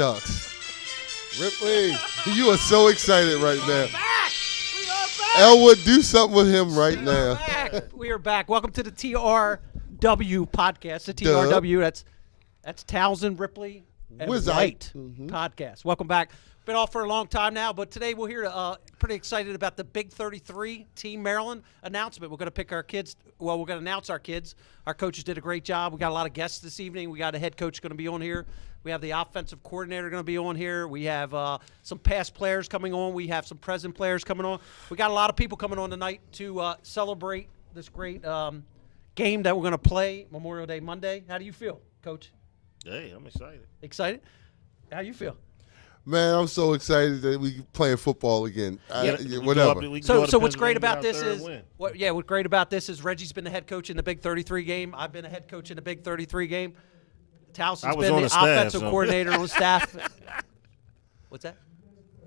shucks. Ripley, you are so excited right now. We are back. Elwood, do something with him right now. We are back. Welcome to the TRW podcast. The TRW, that's Townsend, Ripley, and White podcast. Welcome back. Been off for a long time now, but today we're here to pretty excited about the Big 33 Team Maryland announcement. We're going to pick our kids. Well, we're going to announce our kids. Our coaches did a great job. We got a lot of guests this evening. We got a head coach going to be on here. We have the offensive coordinator going to be on here. We have some past players coming on. We have some present players coming on. We got a lot of people coming on tonight to celebrate this great game that we're going to play Memorial Day Monday. How do you feel, Coach? Hey, I'm excited. Excited? How you feel? Man, I'm so excited that we playing football again. Whatever. So what's great about this is what's great about this is Reggie's been the head coach in the Big 33 game. I've been a head coach in the Big 33 game. Towson's been the offensive coordinator on the staff. What's that?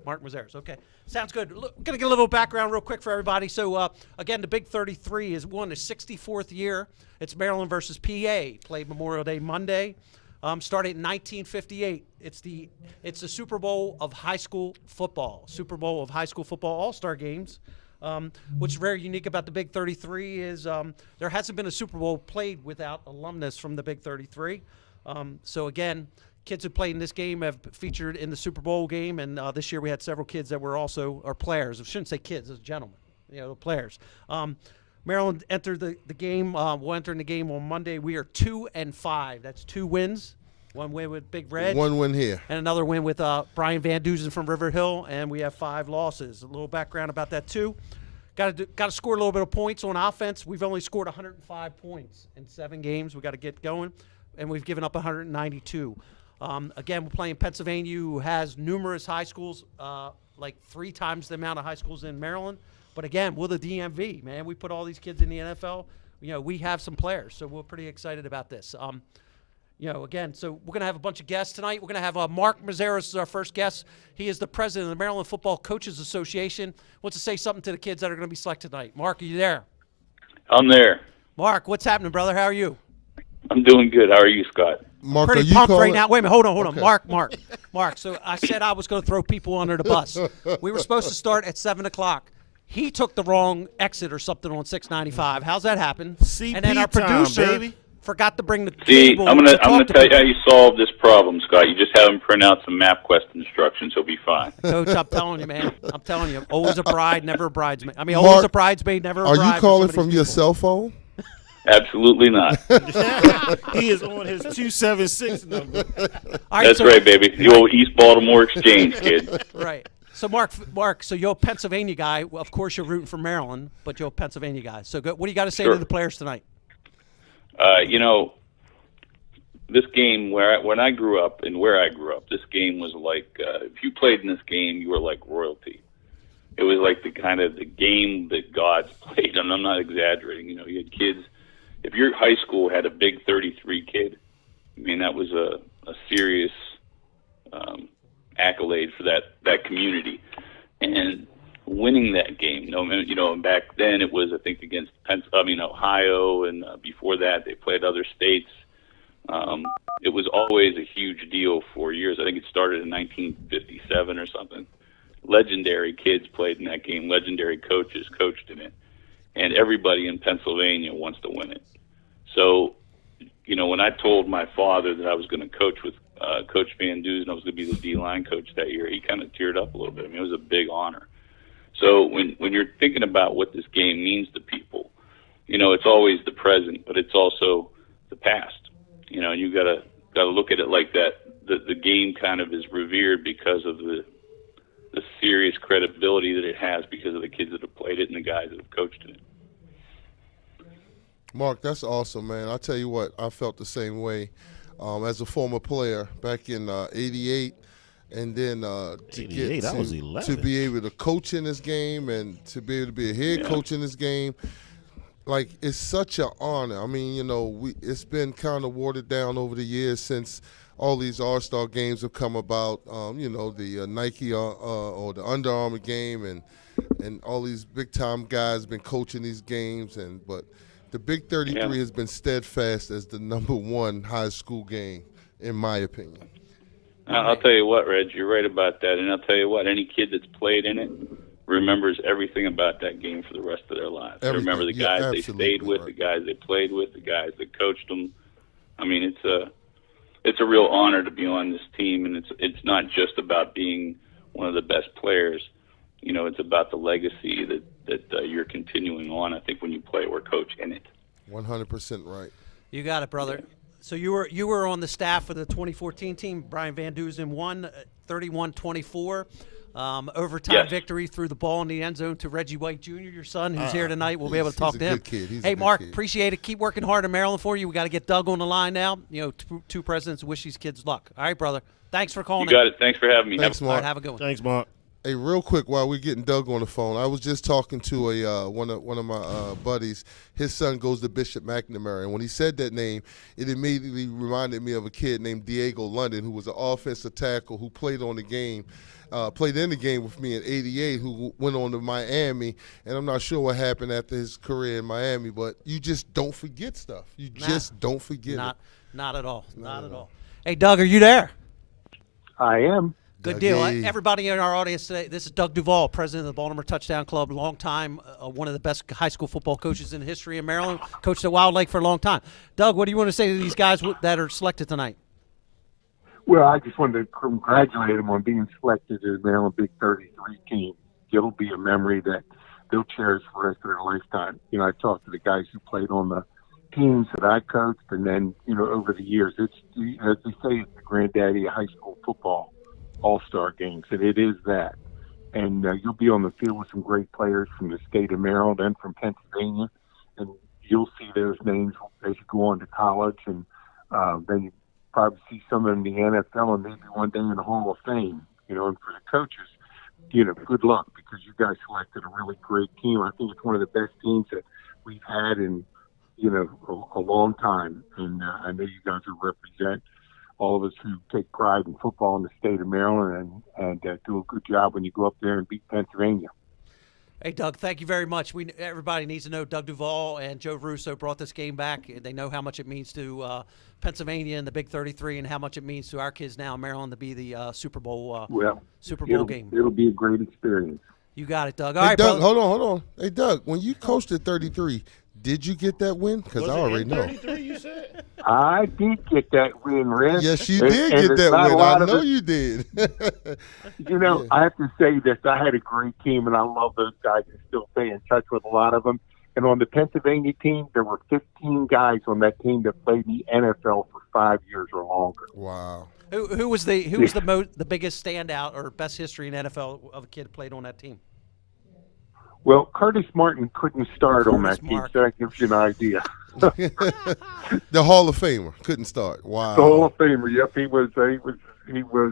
Mark Mazzares. Okay. Sounds good. Look, I'm going to get a little background real quick for everybody. So, again, the Big 33 is won the 64th year. It's Maryland versus PA. Played Memorial Day Monday. Started in 1958. It's the Super Bowl of high school football. Super Bowl of high school football all-star games. What's very unique about the Big 33 is there hasn't been a Super Bowl played without alumnus from the Big 33. So, again, kids who played in this game have featured in the Super Bowl game, and this year we had several kids that were also our players. I shouldn't say kids, as gentlemen, players. Maryland entered the game. We'll enter in the game on Monday. We are 2-5. That's 2 wins. 1 win with Big Red. 1 win here. And another win with Brian Van Duzen from River Hill, and we have 5 losses. A little background about that, too. Got to score a little bit of points on offense. We've only scored 105 points in 7 games. We got to get going, and we've given up 192. Again, we're playing Pennsylvania, who has numerous high schools, like 3 times the amount of high schools in Maryland. But again, we're the DMV, man. We put all these kids in the NFL. We have some players, so we're pretty excited about this. Again, so we're going to have a bunch of guests tonight. We're going to have Mark Mazzares as our first guest. He is the president of the Maryland Football Coaches Association. Wants to say something to the kids that are going to be selected tonight. Mark, are you there? I'm there. Mark, what's happening, brother? How are you? I'm doing good. How are you, Scott? Mark, pretty pumped right now. Wait a minute. Hold on. Okay. Mark. So I said I was going to throw people under the bus. We were supposed to start at 7 o'clock. He took the wrong exit or something on 695. How's that happen? CP and then our producer baby. forgot to bring the See, cable. I'm gonna tell you how you solve this problem, Scott. You just have him print out some MapQuest instructions. He'll be fine. Coach, I'm telling you, man. I'm telling you. Always a bride, never a bridesmaid. I mean, Mark, always a bridesmaid, never a bride. Are you calling from your cell phone? Absolutely not. He is on his 276 number. All right, That's right, baby. The old East Baltimore Exchange, kid. Right. So, Mark, so you're a Pennsylvania guy. Well, of course, you're rooting for Maryland, but you're a Pennsylvania guy. So, what do you got to say to the players tonight? This game, when I grew up and where I grew up, this game was like, if you played in this game, you were like royalty. It was like the game that gods played, and I'm not exaggerating. You had kids. If your high school had a Big 33 kid, I mean, that was a serious accolade for that community. And winning that game, and back then it was, I think, against Ohio, and before that they played other states. It was always a huge deal for years. I think it started in 1957 or something. Legendary kids played in that game. Legendary coaches coached in it. And everybody in Pennsylvania wants to win it. So, when I told my father that I was going to coach with Coach Van Duzen, I was going to be the D-line coach that year, he kind of teared up a little bit. I mean, it was a big honor. So when you're thinking about what this game means to people, it's always the present, but it's also the past. And you gotta look at it like that. The game kind of is revered because of the serious credibility that it has because of the kids that have played it and the guys that have coached in it. Mark, that's awesome, man. I tell you what, I felt the same way as a former player back in '88, and then to be able to coach in this game and to be able to be a head coach in this game. Like, it's such an honor. I mean, it's been kind of watered down over the years since all these All-Star games have come about. The Nike or the Under Armour game, and all these big-time guys been coaching these games. But the Big 33 has been steadfast as the #1 high school game, in my opinion. I'll tell you what, Reg, you're right about that. And I'll tell you what, any kid that's played in it remembers everything about that game for the rest of their lives. They remember the guys they stayed with, right. The guys they played with, the guys that coached them. I mean, it's a real honor to be on this team, and it's not just about being one of the best players. You know, it's about the legacy that you're continuing on. I think when you play or coach in it. 100% right. You got it, brother. Yeah. So you were on the staff of the 2014 team. Brian Van Dusen won 31-24. Overtime victory, threw the ball in the end zone to Reggie White Jr., your son, who's here tonight. We'll be able to talk to him. Hey, Mark, appreciate it. Keep working hard in Maryland for you. We got to get Doug on the line now. You know, two presidents wish these kids luck. All right, brother. Thanks for calling. You got it. Thanks for having me. Thanks, Mark. All right, have a good one. Thanks, Mark. Hey, real quick, while we're getting Doug on the phone, I was just talking to one of my buddies. His son goes to Bishop McNamara, and when he said that name, it immediately reminded me of a kid named Diego London, who was an offensive tackle who played in the game with me in '88, who went on to Miami, and I'm not sure what happened after his career in Miami, but you just don't forget stuff. You just don't forget it. Not at all. Not at all. Hey, Doug, are you there? I am. Good deal. Everybody in our audience today, this is Doug Duval, president of the Baltimore Touchdown Club, long time, one of the best high school football coaches in the history of Maryland, coached at Wild Lake for a long time. Doug, what do you want to say to these guys that are selected tonight? Well, I just wanted to congratulate them on being selected to the Maryland Big 33 team. It'll be a memory that they'll cherish for the rest of their lifetime. You know, I talked to the guys who played on the teams that I coached, and then, you know, over the years, it's, as they say, it's the granddaddy of high school football. All-star games, and it is that. And you'll be on the field with some great players from the state of Maryland and from Pennsylvania, and you'll see those names as you go on to college, and then you probably see some of them in the NFL and maybe one day in the Hall of Fame. You know, and for the coaches, you know, good luck, because you guys selected a really great team. I think it's one of the best teams that we've had in, you know, a long time, and I know you guys will represent all of us who take pride in football in the state of Maryland and do a good job when you go up there and beat Pennsylvania. Hey, Doug, thank you very much. Everybody needs to know Doug Duval and Joe Russo brought this game back. They know how much it means to Pennsylvania and the Big 33 and how much it means to our kids now in Maryland to be the Super Bowl game. It'll be a great experience. You got it, Doug. All right, Doug, hold on. Hey, Doug, when you coached at 33, did you get that win? Because I already know. 33, you said? I did get that win, Reg. Yes, you did get that win. I know you did. You know, I have to say this. I had a great team, and I love those guys and still stay in touch with a lot of them. And on the Pennsylvania team, there were 15 guys on that team that played the NFL for 5 years or longer. Wow. Who was the biggest standout or best history in NFL of a kid who played on that team? Well, Curtis Martin couldn't start on that team, so that gives you an idea. The Hall of Famer couldn't start. Wow. The Hall of Famer. Yep, he was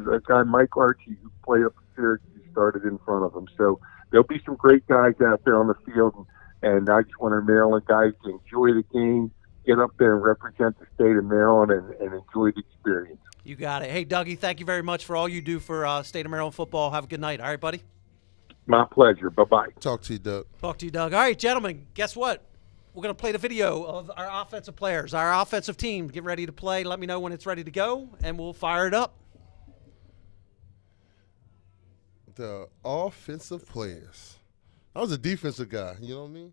a guy, Mike Archie, who played up in Syracuse, started in front of him. So there'll be some great guys out there on the field, and I just want our Maryland guys to enjoy the game, get up there and represent the state of Maryland, and enjoy the experience. You got it. Hey, Dougie, thank you very much for all you do for state of Maryland football. Have a good night. All right, buddy? My pleasure. Bye-bye. Talk to you, Doug. Talk to you, Doug. All right, gentlemen, guess what? We're going to play the video of our offensive players, our offensive team. Get ready to play. Let me know when it's ready to go, and we'll fire it up. The offensive players. I was a defensive guy, you know what I mean?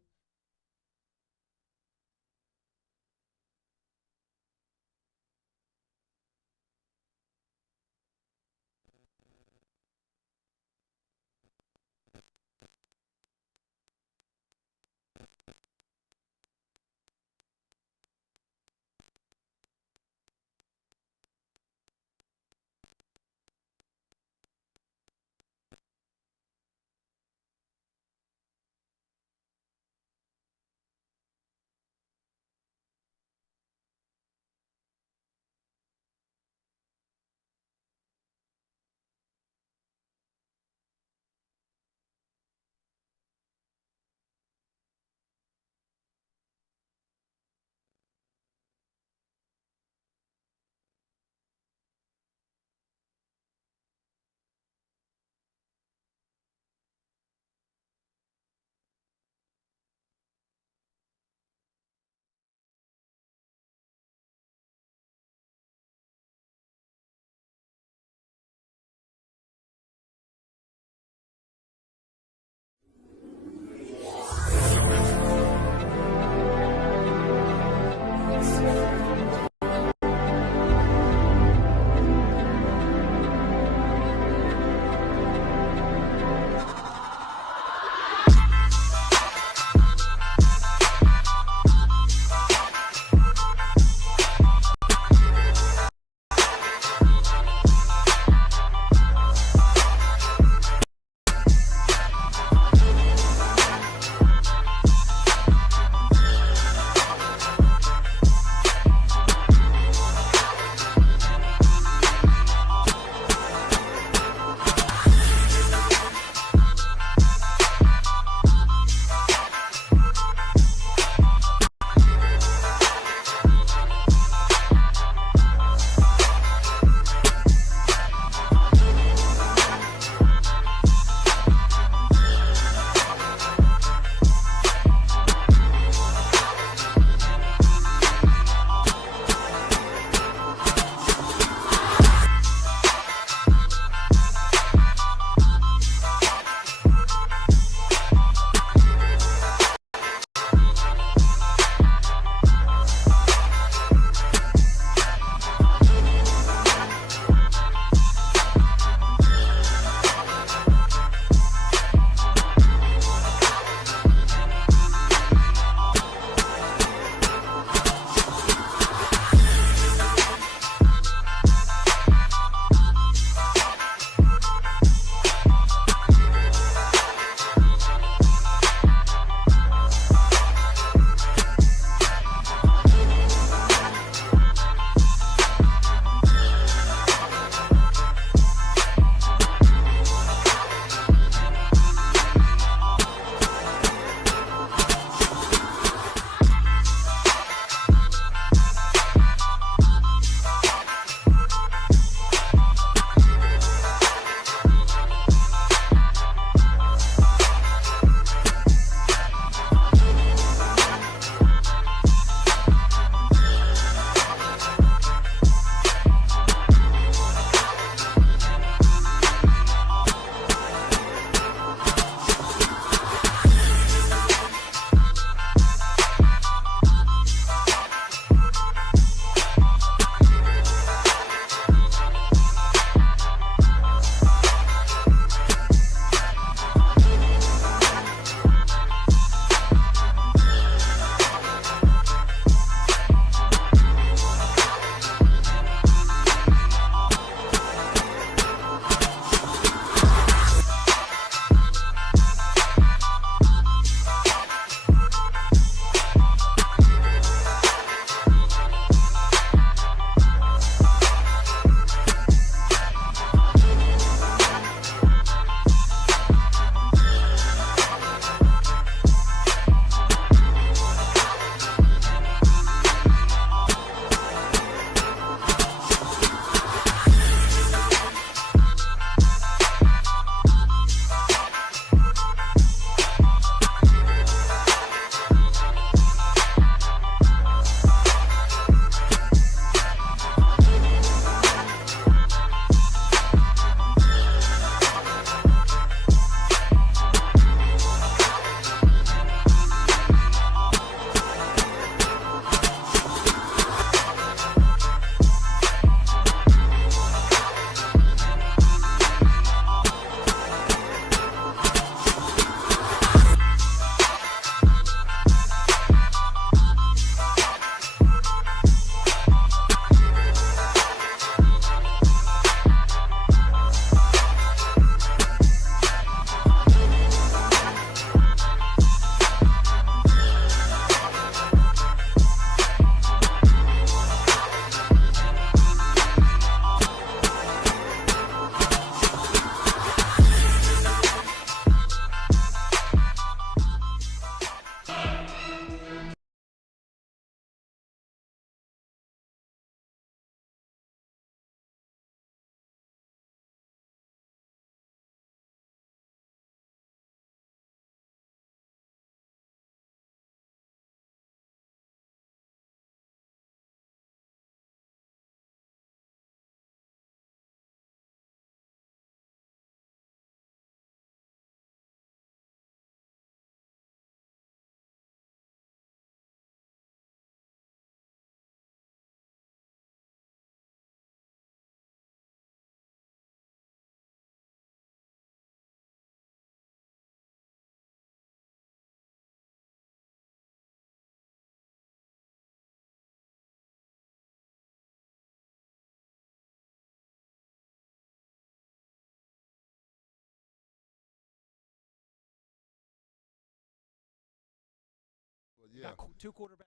got two quarterbacks.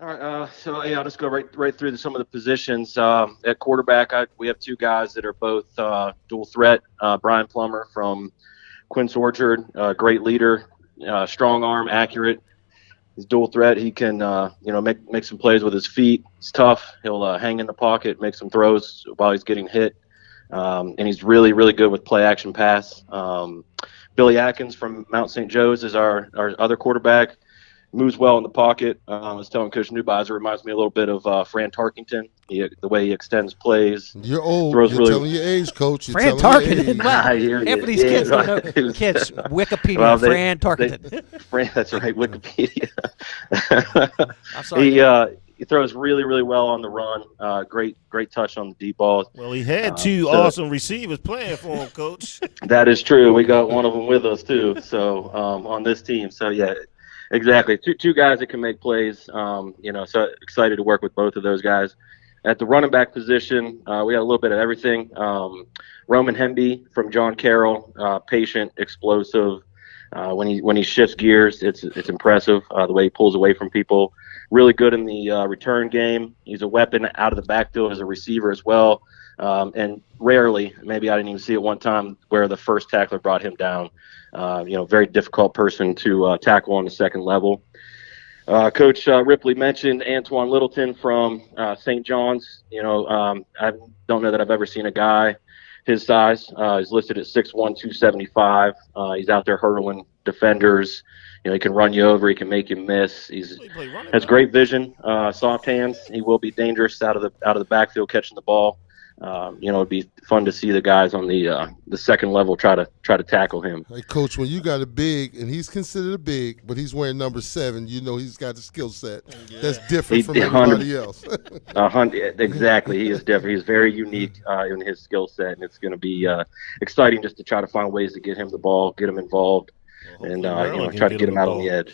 All right, so yeah, I'll just go right through some of the positions. At quarterback, we have two guys that are both dual threat. Brian Plummer from Quince Orchard, great leader, strong arm, accurate. He's dual threat. He can make some plays with his feet. He's tough. He'll hang in the pocket, make some throws while he's getting hit, and he's really good with play action pass. Billy Atkins from Mount St. Joe's is our other quarterback. Moves well in the pocket. I was telling Coach Neubauser, reminds me a little bit of Fran Tarkenton. The way he extends plays. You're old. You're telling your age, Coach. Fran Tarkenton. Half of these kids don't know. Kids, Wikipedia. Fran Tarkenton. That's right, Wikipedia. I'm sorry. He throws really well on the run. Great touch on the deep ball. Well, he had two awesome receivers playing for him, Coach. That is true. We got one of them with us too. So on this team. So yeah. Exactly. Two guys that can make plays. So excited to work with both of those guys. At the running back position, we got a little bit of everything. Roman Hemby from John Carroll, patient, explosive. When he shifts gears, it's impressive the way he pulls away from people. Really good in the return game. He's a weapon out of the backfield as a receiver as well. And rarely, maybe I didn't even see it one time, where the first tackler brought him down. Very difficult person to tackle on the second level. Coach Ripley mentioned Antoine Littleton from St. John's. I don't know that I've ever seen a guy his size. He's listed at 6'1", 275. He's out there hurdling defenders. He can run you over. He can make you miss. Has great vision, soft hands. He will be dangerous out of the backfield catching the ball. It'd be fun to see the guys on the second level try to tackle him. Hey, Coach, when you got a big, and he's considered a big, but he's wearing number 7, he's got a skill set that's different from everybody else. Exactly. He is different. He's very unique in his skill set, and it's going to be exciting just to try to find ways to get him the ball, get him involved, and try to get him out on the edge.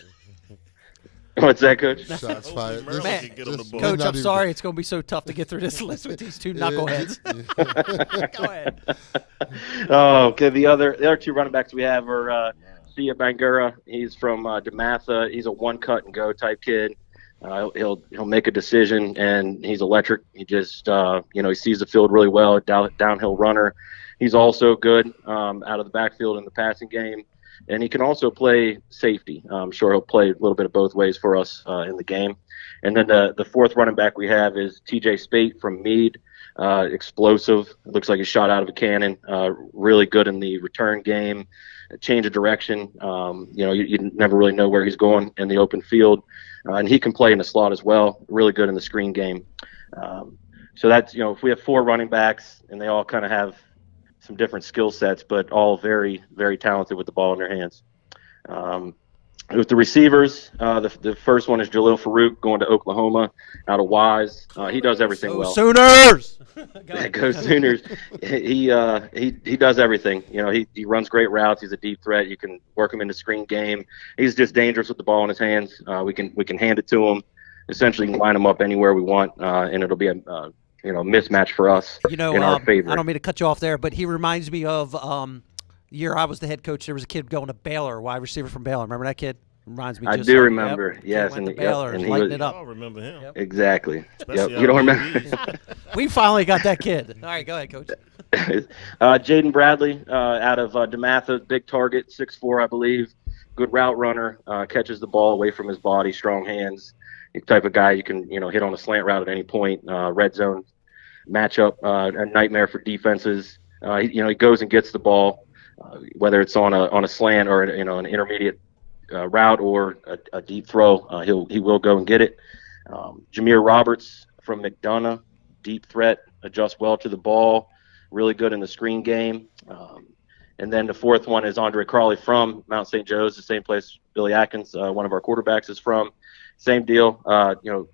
What's that, Coach? Shots fired. Man, Coach, I'm sorry. It's going to be so tough to get through this list with these two knuckleheads. Go ahead. Okay. The other two running backs we have are Sia Bangura. He's from DeMatha. He's a one-cut-and-go type kid. He'll make a decision, and he's electric. He just, he sees the field really well, downhill runner. He's also good out of the backfield in the passing game. And he can also play safety. I'm sure he'll play a little bit of both ways for us in the game. And then the fourth running back we have is TJ Spate from Meade. Explosive. It looks like he's shot out of a cannon. Really good in the return game. Change of direction. You never really know where he's going in the open field. And he can play in the slot as well. Really good in the screen game. So that's, if we have 4 running backs and they all kind of have some different skill sets, but all very, very talented with the ball in their hands. With the receivers, the first one is Jalil Farouk going to Oklahoma out of Wise. He does everything well. Sooners! Go Sooners. He does everything. He runs great routes. He's a deep threat. You can work him in the screen game. He's just dangerous with the ball in his hands. We can hand it to him. Essentially, line him up anywhere we want, and it'll be a mismatch for us in our favor. I don't mean to cut you off there, but he reminds me of the year I was the head coach. There was a kid going to Baylor, wide receiver from Baylor. Remember that kid? Reminds me. I do remember. Yes, and Baylor and lighting it up. I remember him. Yep. Exactly. Yep. You don't remember? We finally got that kid. All right, go ahead, Coach. Jaden Bradley out of DeMatha, big target, 6'4", I believe. Good route runner. Catches the ball away from his body, strong hands. The type of guy you can hit on a slant route at any point. Red zone matchup, a nightmare for defenses. He goes and gets the ball, whether it's on a slant or an intermediate route or a deep throw. He will go and get it. Jameer Roberts from McDonough, deep threat, adjusts well to the ball, really good in the screen game. And then the fourth one is Andre Crawley from Mount St. Joe's, the same place Billy Atkins, one of our quarterbacks, is from. Same deal,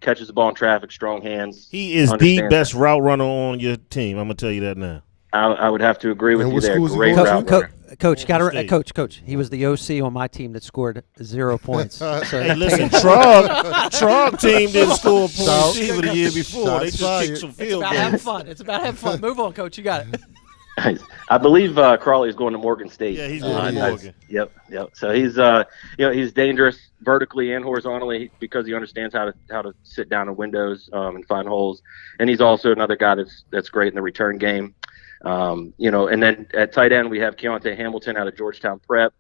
catches the ball in traffic, strong hands. He is the best route runner on your team. I'm going to tell you that now. I would have to agree with you there. Great route runner. Coach, he was the OC on my team that scored 0 points. So hey, listen, Trog team didn't score points either the year before. They just kicked some field goals. It's about having fun. Move on, Coach. You got it. I believe Crawley is going to Morgan State. Yeah, he's going to Morgan. Yep. So he's he's dangerous vertically and horizontally because he understands how to sit down in windows and find holes, and he's also another guy that's great in the return game. And then at tight end we have Keontae Hamilton out of Georgetown Prep.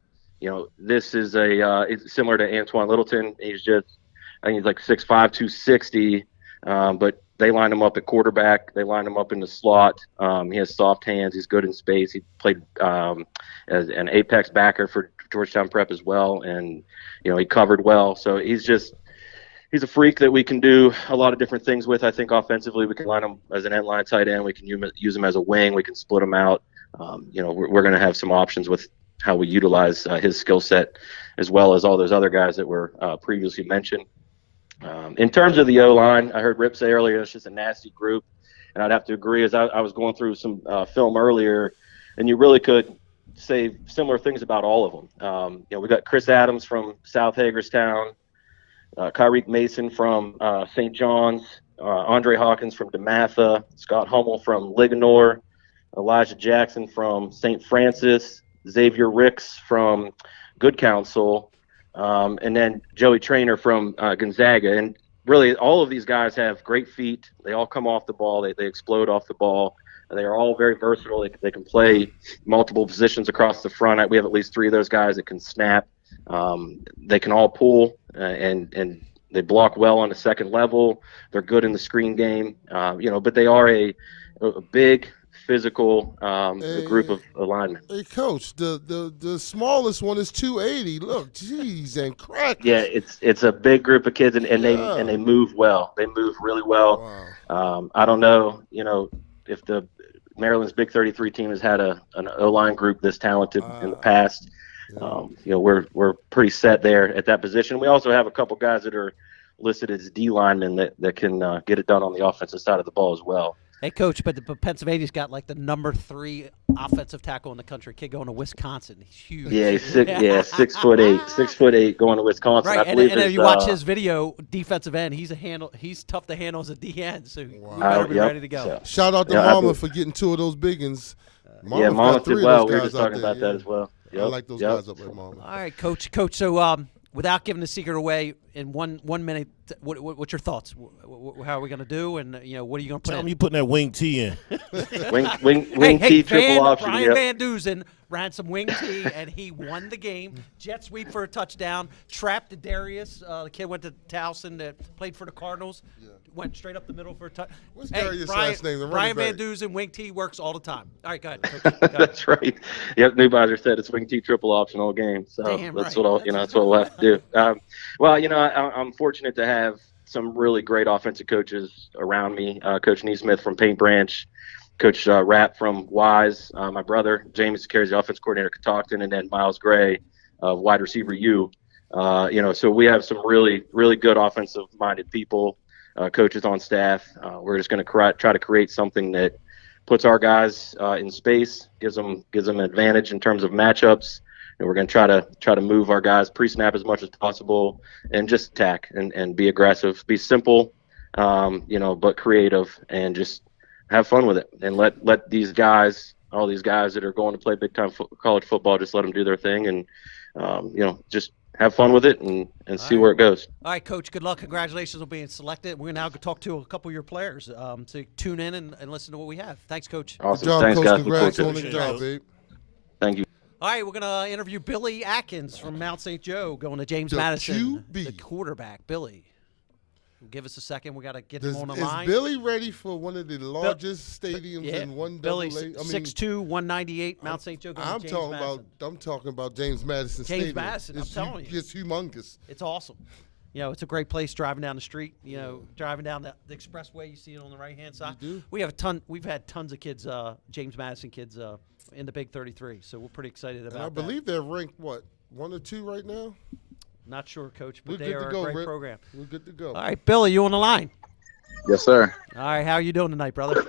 This is it's similar to Antoine Littleton. I think he's like 6'5", 260, but they line him up at quarterback. They line him up in the slot. He has soft hands. He's good in space. He played as an apex backer for Georgetown Prep as well, and he covered well. So he's a freak that we can do a lot of different things with. I think offensively we can line him as an end line tight end. We can use him as a wing. We can split him out. We're going to have some options with how we utilize his skill set as well as all those other guys that were previously mentioned. In terms of the O-line, I heard Rip say earlier it's just a nasty group, and I'd have to agree. As I was going through some film earlier, and you really could say similar things about all of them. We got Chris Adams from South Hagerstown, Kyrique Mason from St. John's, Andre Hawkins from DeMatha, Scott Hummel from Ligonor, Elijah Jackson from St. Francis, Xavier Ricks from Good Counsel, and then Joey Traynor from Gonzaga. And really all of these guys have great feet. They all come off the ball. They explode off the ball. They are all very versatile. They can play multiple positions across the front. We have at least 3 of those guys that can snap. They can all pull and they block well on the second level. They're good in the screen game, but they are a big physical group of linemen. Hey, Coach, the smallest one is 280. Look, geez, and crack. Yeah, it's a big group of kids, and they move well. They move really well. Wow. I don't know, if the Maryland's Big 33 team has had an O-line group this talented in the past. Yeah. We're pretty set there at that position. We also have a couple guys that are listed as D linemen that can get it done on the offensive side of the ball as well. Hey, Coach, but Pennsylvania's got like the number 3 offensive tackle in the country. Kid going to Wisconsin. He's huge. Yeah, he's 6'8", 6'8", going to Wisconsin. Right, and if you watch his video, defensive end, he's tough to handle as a D end, so you better be ready to go. So, shout out to Mama for getting 2 of those big ones. Mama did well. We were just talking about that as well. Yep. I like those guys up there, Mama. All right, Coach. So, without giving the secret away, in one minute, what's your thoughts? How are we going to do? And what are you going to put? Tell him you putting that wing T in. wing T triple option. Brian Van Dusen ran some wing T, and he won the game. Jet sweep for a touchdown. Trapped Darius. The kid went to Towson that played for the Cardinals. Yeah. Went straight up the middle for a touchdown. What's Darius' last name? Brian Van Dusen, wing T works all the time. All right, go ahead. Coach. Go ahead. That's right. Yep, Neubauser said it's wing T triple option all game. So that's what we'll have to do. I'm fortunate to have some really great offensive coaches around me. Coach Neesmith from Paint Branch, Coach Rapp from Wise, my brother James carries the offense coordinator at Catoctin, and then Miles Gray of wide receiver U. So we have some really, really good offensive-minded people, coaches on staff. We're just going to try to create something that puts our guys in space, gives them an advantage in terms of matchups. And we're going to try to move our guys pre-snap as much as possible and just attack and be aggressive, be simple, but creative, and just have fun with it. And let these guys, all these guys that are going to play big-time college football, just let them do their thing and, just have fun with it and see where it goes. All right, Coach, good luck. Congratulations on being selected. We're going to now talk to a couple of your players. So tune in and listen to what we have. Thanks, Coach. Awesome. Good job, Thanks, Coach. guys. Congrats on the job, babe. Thank you. All right, we're going to interview Billy Atkins from Mount St. Joe going to James Madison, the quarterback. Billy, give us a second. We got to get him on the line. Is Billy ready for one of the largest stadiums in one Billy's 6'2", 198, Mount St. Joe going to James Madison. I'm talking about James Madison Stadium. James Madison, I'm telling you. It's humongous. It's awesome. You know, it's a great place driving down the street. You know, driving down the expressway, you see it on the right-hand side. You do. We've had tons of kids, James Madison kids, in the Big 33. So we're pretty excited about that. And I believe they're ranked, what, 1 or 2 right now? Not sure, Coach, but they are a great program. We're good to go. All right, Billy, you on the line? Yes, sir. All right, how are you doing tonight, brother?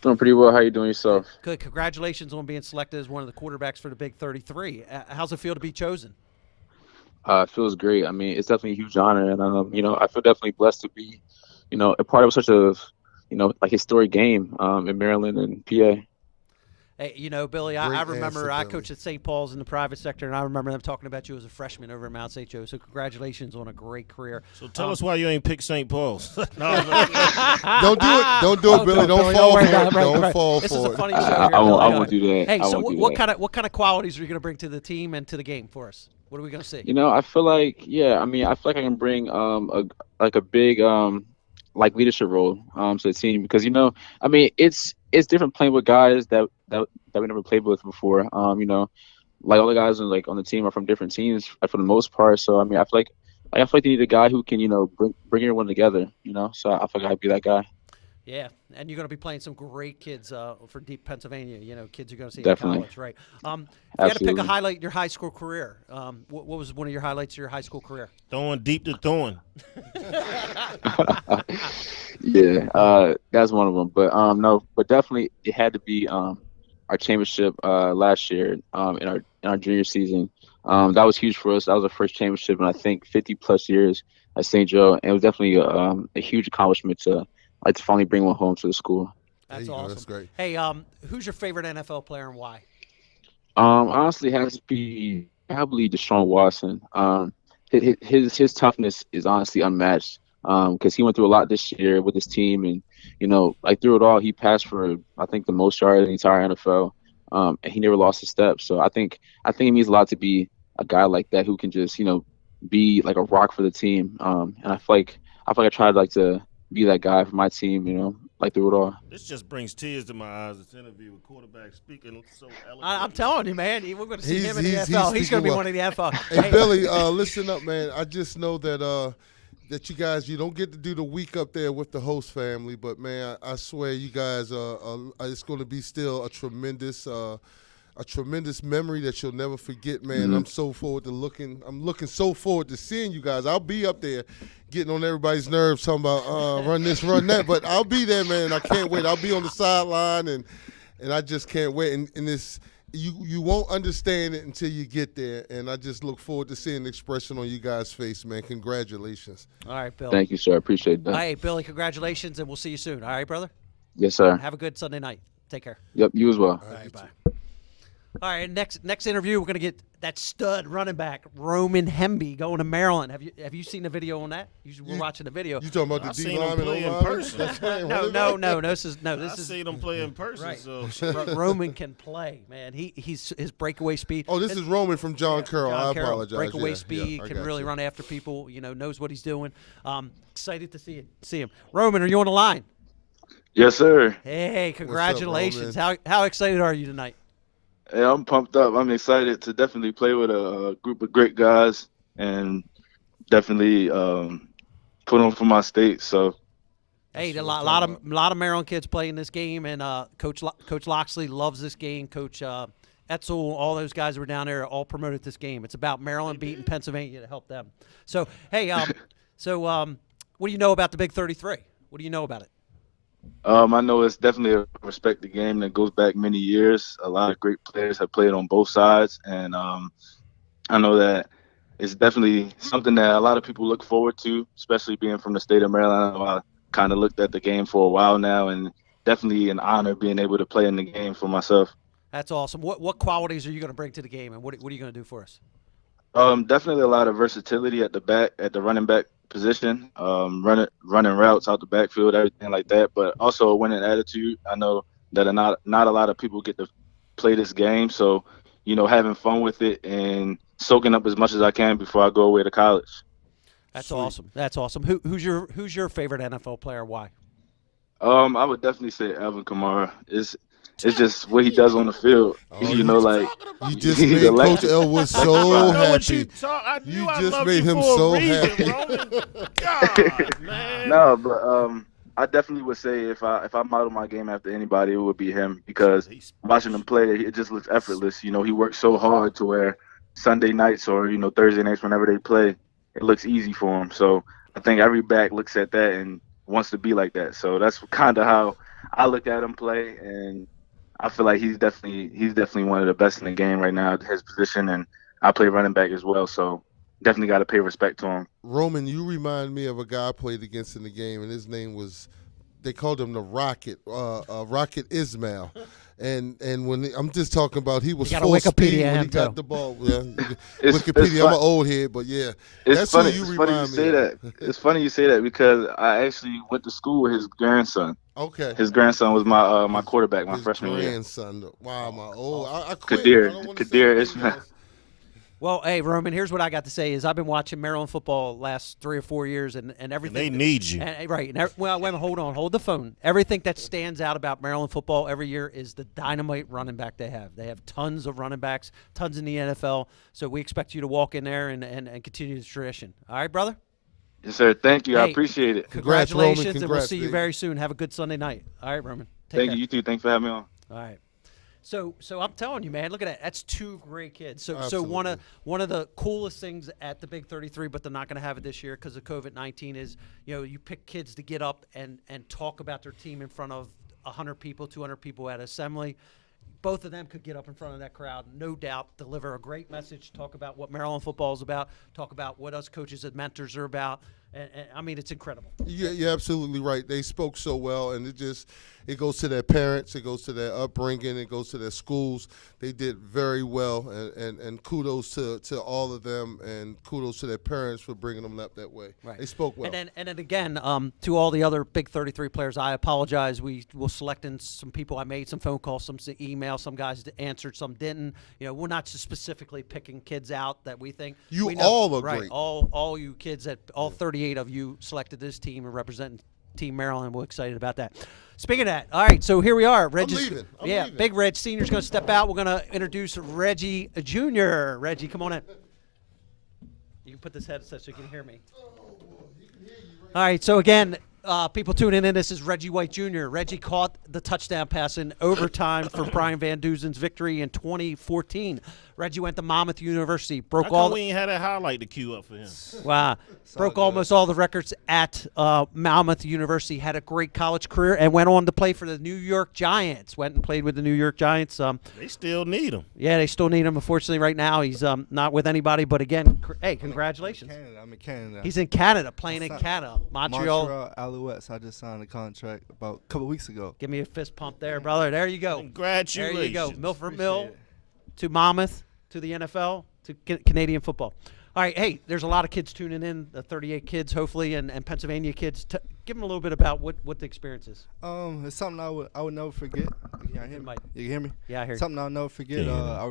Doing pretty well. How you doing yourself? Good. Congratulations on being selected as one of the quarterbacks for the Big 33. How's it feel to be chosen? It feels great. I mean, it's definitely a huge honor, and you know, I feel definitely blessed to be, you know, a part of such a, you know, like historic game in Maryland and PA. Hey, you know, Billy, I remember I coached at St. Paul's in the private sector, and I remember them talking about you as a freshman over at Mount St. Joe. So congratulations on a great career. So tell us why you ain't picked St. Paul's. Don't do it. Don't do it, Billy. Don't fall for it. Don't fall for it. This is a funny show here, I won't do that. Hey, so what kind of qualities are you going to bring to the team and to the game for us? What are we going to see? You know, I feel like, I feel like I can bring a big like leadership role to the team, because, you know, I mean, it's different playing with guys that we never played with before. You know, like all the guys on the team are from different teams for the most part. So I mean, I feel like they need a guy who can, you know, bring everyone together. You know, so I feel like I'd be that guy. Yeah, and you're going to be playing some great kids for deep Pennsylvania. You know, kids you're going to see Definitely. in college, right? If you had to pick a highlight in your high school career, what was one of your highlights of your high school career? Throwing deep to throwing. Yeah, that's one of them. But no, but definitely it had to be our championship last year in our junior season. That was huge for us. That was our first championship in I think 50+ years at St. Joe, and it was definitely a huge accomplishment to finally bring one home to the school. That's awesome. That's great. Hey, who's your favorite NFL player and why? Honestly, it has to be probably Deshaun Watson. His toughness is honestly unmatched. Because he went through a lot this year with his team, and, you know, like through it all, he passed for I think the most yards in the entire NFL, and he never lost a step. So I think it means a lot to be a guy like that who can just, you know, be like a rock for the team. And I feel like I tried to be that guy for my team, you know, like through it all. This just brings tears to my eyes. This interview with quarterback speaking so eloquent. I'm telling you, man, we're going to see him in the NFL. He's going to be one of the NFL. Hey, Billy, listen up, man. I just know that that you guys, you don't get to do the week up there with the host family, but man, I swear you guys it's going to be still a tremendous memory that you'll never forget, man. Mm-hmm. I'm looking so forward to seeing you guys. I'll be up there getting on everybody's nerves talking about run this, run that, but I'll be there, man. I can't wait. I'll be on the sideline, and I just can't wait. And this, you won't understand it until you get there, and I just look forward to seeing the expression on you guys' face, man. Congratulations. All right, Bill. Thank you, sir. I appreciate that. All right, Billy, congratulations, and we'll see you soon. All right, brother? Yes, sir. Have a good Sunday night. Take care. Yep, you as well. All right, bye. All right, next interview, we're going to get that stud running back, Roman Hemby, going to Maryland. Have you seen the video on that? We're watching the video. You talking about the D lineman in person? No. This is I seen him play in person. Right. So Roman can play, man. He's his breakaway speed. Oh, this is Roman from John Carroll. I apologize. Breakaway speed, can really run after people. You know, knows what he's doing. Excited to see him. Roman, are you on the line? Yes, sir. Hey, congratulations! How excited are you tonight? Hey, I'm pumped up. I'm excited to definitely play with a group of great guys and definitely put on for my state. So, hey, a lot of Maryland kids playing this game, and Coach Loxley loves this game. Coach Etzel, all those guys who were down there all promoted this game. It's about Maryland beating Pennsylvania to help them. So, hey, what do you know about the Big 33? What do you know about it? I know it's definitely a respected game that goes back many years. A lot of great players have played on both sides, and I know that it's definitely something that a lot of people look forward to, especially being from the state of Maryland. I know I kind of looked at the game for a while now, and definitely an honor being able to play in the game for myself. That's awesome. What qualities are you going to bring to the game, and what are you going to do for us? Definitely a lot of versatility at the running back position, running routes out the backfield, everything like that. But also a winning attitude. I know that not a lot of people get to play this game, so you know, having fun with it and soaking up as much as I can before I go away to college. That's awesome. That's awesome. Who's your favorite NFL player? Why? I would definitely say Alvin Kamara. It's just what he does on the field. You just made Coach Elwood so happy. You just made him so happy. God, man. No, but I definitely would say if I model my game after anybody, it would be him, because watching him play, it just looks effortless. He works so hard to where Sunday nights or Thursday nights, whenever they play, it looks easy for him. So I think every back looks at that and wants to be like that. So that's kind of how I look at him play, and I feel like he's definitely one of the best in the game right now at his position, and I play running back as well. So definitely got to pay respect to him. Roman, you remind me of a guy I played against in the game, and his name was, they called him the Rocket, Rocket Ismail. And when I'm just talking about, he was full speed when he got the ball. Yeah. Wikipedia, I'm an old head, but yeah. It's funny you say that. It's funny you say that because I actually went to school with his grandson. Okay. His grandson was my quarterback my freshman year. Grandson. Wow, my old. I quit. Kadir Ismail. Well, hey, Roman, here's what I got to say is I've been watching Maryland football last 3 or 4 years and everything. And they need you. Right. Well, wait, hold on. Hold the phone. Everything that stands out about Maryland football every year is the dynamite running back they have. They have tons of running backs, tons in the NFL. So we expect you to walk in there and continue the tradition. All right, brother? Yes, sir. Thank you. Hey, I appreciate it. Congratulations, Roman. And we'll see you very soon. Have a good Sunday night. All right, Roman. Thank you. You too. Thanks for having me on. All right. So I'm telling you, man, look at that. That's 2 great kids. So one of the coolest things at the Big 33, but they're not going to have it this year because of COVID-19, is you pick kids to get up and talk about their team in front of 100 people, 200 people at assembly. Both of them could get up in front of that crowd, no doubt, deliver a great message, talk about what Maryland football is about, talk about what us coaches and mentors are about. And I mean, it's incredible. Yeah, you're absolutely right. They spoke so well, and it goes to their parents, it goes to their upbringing, it goes to their schools. They did very well, and kudos to all of them, and kudos to their parents for bringing them up that way. Right. They spoke well. And then again, to all the other Big 33 players, I apologize. We will select in some people. I made some phone calls, some emails, some guys answered, some didn't. We're not just specifically picking kids out that we think. We all are right, great. All you kids, all 38 of you selected this team and representing Team Maryland. We're excited about that. Speaking of that, all right, so here we are. I'm leaving. Big Reg Senior's going to step out. We're going to introduce Reggie Jr. Reggie, come on in. You can put this headset so you can hear me. All right, so again, people tuning in, this is Reggie White Jr. Reggie caught the touchdown pass in overtime for Brian Van Duzen's victory in 2014. Reggie went to Monmouth University. How come we ain't had a highlight to queue up for him? Wow. Broke almost all the records at Monmouth University. Had a great college career and went on to play for the New York Giants. Went and played with the New York Giants. They still need him. Yeah, they still need him. Unfortunately, right now he's not with anybody. But again, hey, congratulations. I'm in Canada. He's in Canada, playing in Canada. Montreal Alouettes. I just signed a contract about a couple weeks ago. Give me a fist pump there, brother. There you go. Congratulations. There you go. Milford Mill to Monmouth to the NFL to Canadian football. All right, hey, there's a lot of kids tuning in, the 38 kids, hopefully, and Pennsylvania kids. Give them a little bit about what the experience is. It's something I would never forget. You can hear me? Yeah, I hear you. Something I'll never forget. I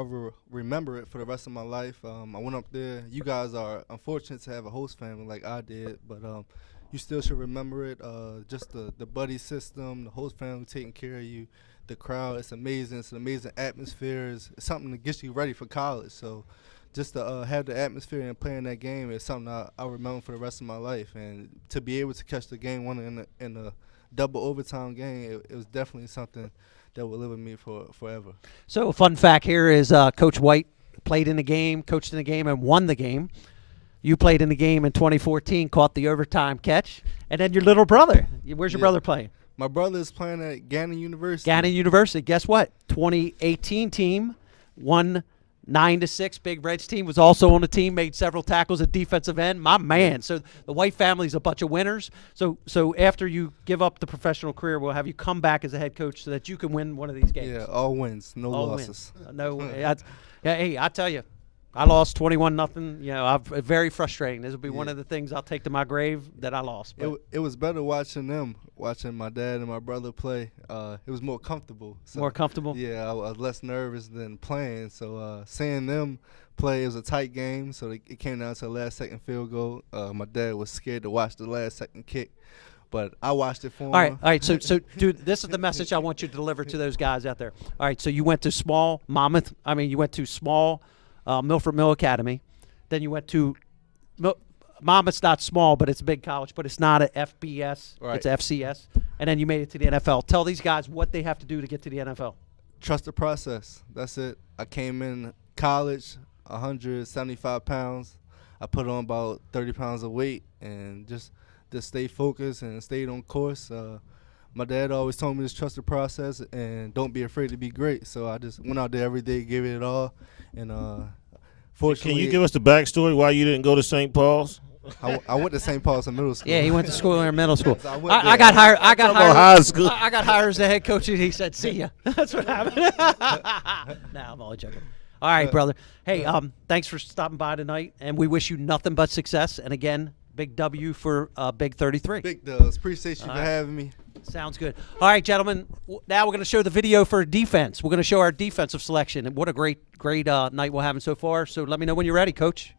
will remember it for the rest of my life. I went up there. You guys are unfortunate to have a host family like I did, but you still should remember it. Just the buddy system, the host family taking care of you, the crowd. It's amazing. It's an amazing atmosphere. It's something that gets you ready for college. So just to have the atmosphere and playing that game is something I'll remember for the rest of my life. And to be able to catch the game one in a double overtime game, it was definitely something that will live with me forever. So a fun fact here is Coach White played in the game, coached in the game, and won the game. You played in the game in 2014, caught the overtime catch, and then your little brother. Where's your brother playing? My brother is playing at Gannon University. Gannon University. Guess what? 2018 team won 9-6. Big Reds team was also on the team, made several tackles at defensive end. My man. So the White family's a bunch of winners. So after you give up the professional career, we'll have you come back as a head coach so that you can win one of these games. Yeah, all wins, no losses. Hey, I tell you, I lost 21-0. Very frustrating. This will be one of the things I'll take to my grave that I lost. It was better watching my dad and my brother play. It was more comfortable. More comfortable? Yeah, I was less nervous than playing. So seeing them play, it was a tight game. So it came down to the last-second field goal. My dad was scared to watch the last-second kick. But I watched it for him. All right. So, dude, this is the message I want you to deliver to those guys out there. All right. So you went to you went to small Milford Mill Academy. Then you went to Monmouth's not small, but it's a big college, but it's not a FBS. Right. It's FCS. And then you made it to the NFL. Tell these guys what they have to do to get to the NFL. Trust the process. That's it. I came in college 175 pounds. I put on about 30 pounds of weight and just stay focused and stayed on course. My dad always told me to trust the process and don't be afraid to be great. So I just went out there every day, gave it all. And fortunately, can you give us the backstory why you didn't go to St. Paul's? I went to St. Paul's in middle school. Yeah, he went to school in middle school. I got hired. I got hired as the head coach, and he said, "See ya." That's what happened. Nah, I'm only joking. All right, brother. Hey, thanks for stopping by tonight, and we wish you nothing but success. And again, big W for Big 33. Big dubs. Appreciate you for having me. Sounds good. All right, gentlemen. Now we're going to show the video for defense. We're going to show our defensive selection, and what a great night we're having so far. So let me know when you're ready, Coach.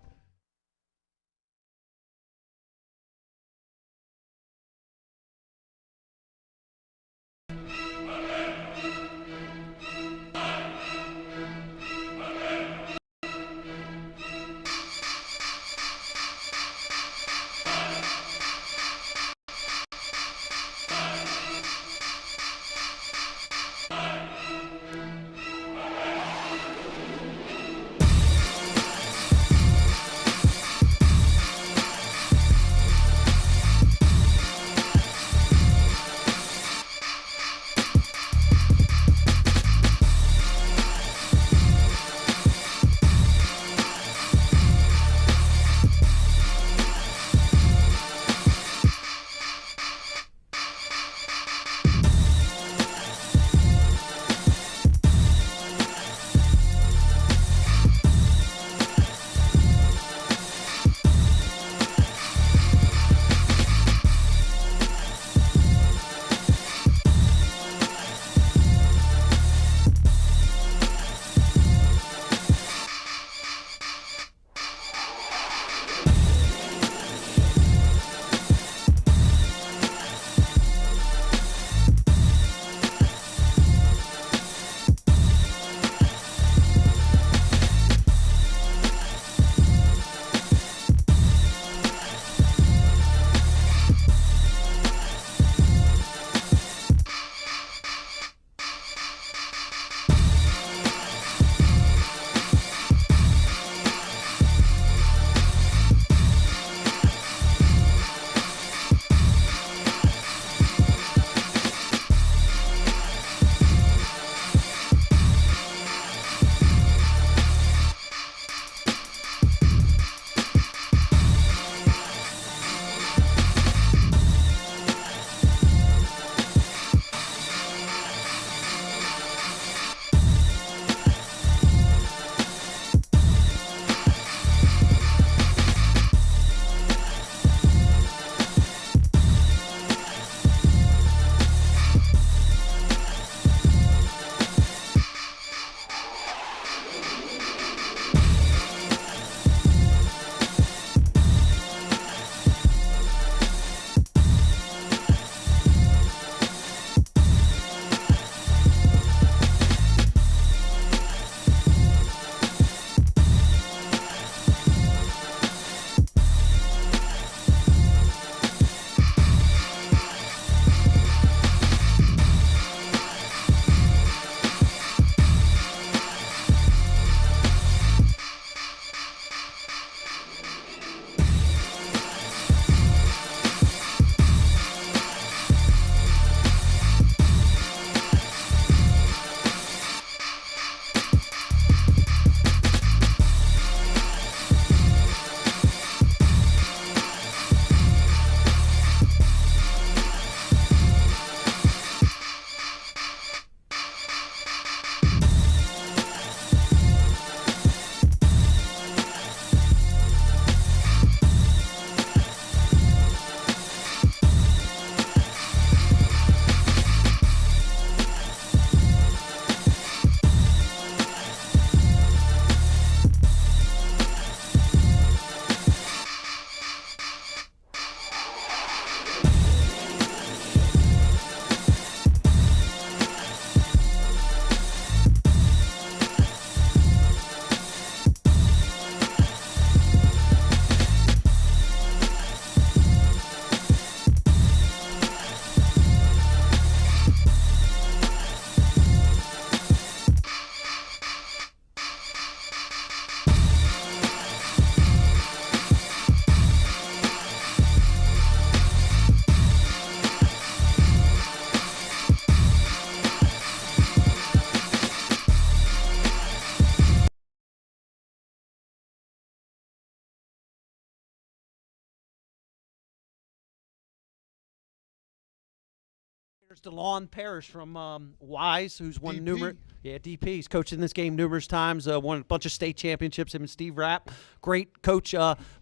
There's DeLon Parrish from Wise, who's won numerous. Yeah, DP. He's coached in this game numerous times. Won a bunch of state championships. Him and Steve Rapp, great coach.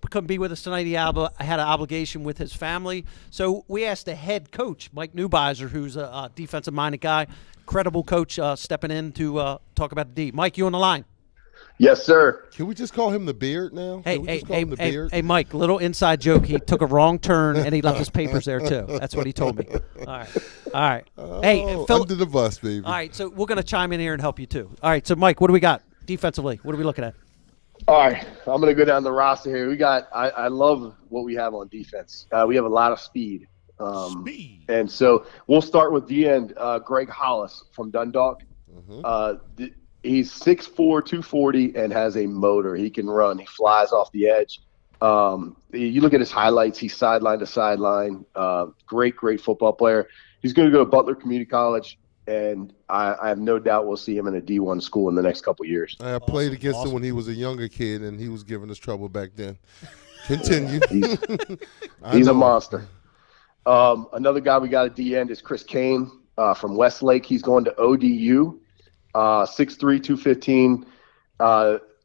Couldn't be with us tonight. He had an obligation with his family. So we asked the head coach, Mike Neubeiser, who's a defensive-minded guy, credible coach, stepping in to talk about the D. Mike, you on the line? Yes, sir. Can we just call him the Beard now? Hey, Mike, little inside joke. He took a wrong turn, and he left his papers there, too. That's what he told me. All right. Hey, Phil, under the bus, baby. All right, so we're going to chime in here and help you, too. All right, so, Mike, what do we got defensively? What are we looking at? All right, I'm going to go down the roster here. We got I love what we have on defense. We have a lot of speed. And so we'll start with the end, Greg Hollis from Dundalk. He's 6'4", 240, and has a motor. He can run. He flies off the edge. You look at his highlights. He's sideline to sideline. Great football player. He's going to go to Butler Community College, and I have no doubt we'll see him in a D1 school in the next couple of years. I played against him when he was a younger kid, and he was giving us trouble back then. Continue. He's a monster. Another guy we got at D end is Chris Kane from Westlake. He's going to ODU. 6'3", 215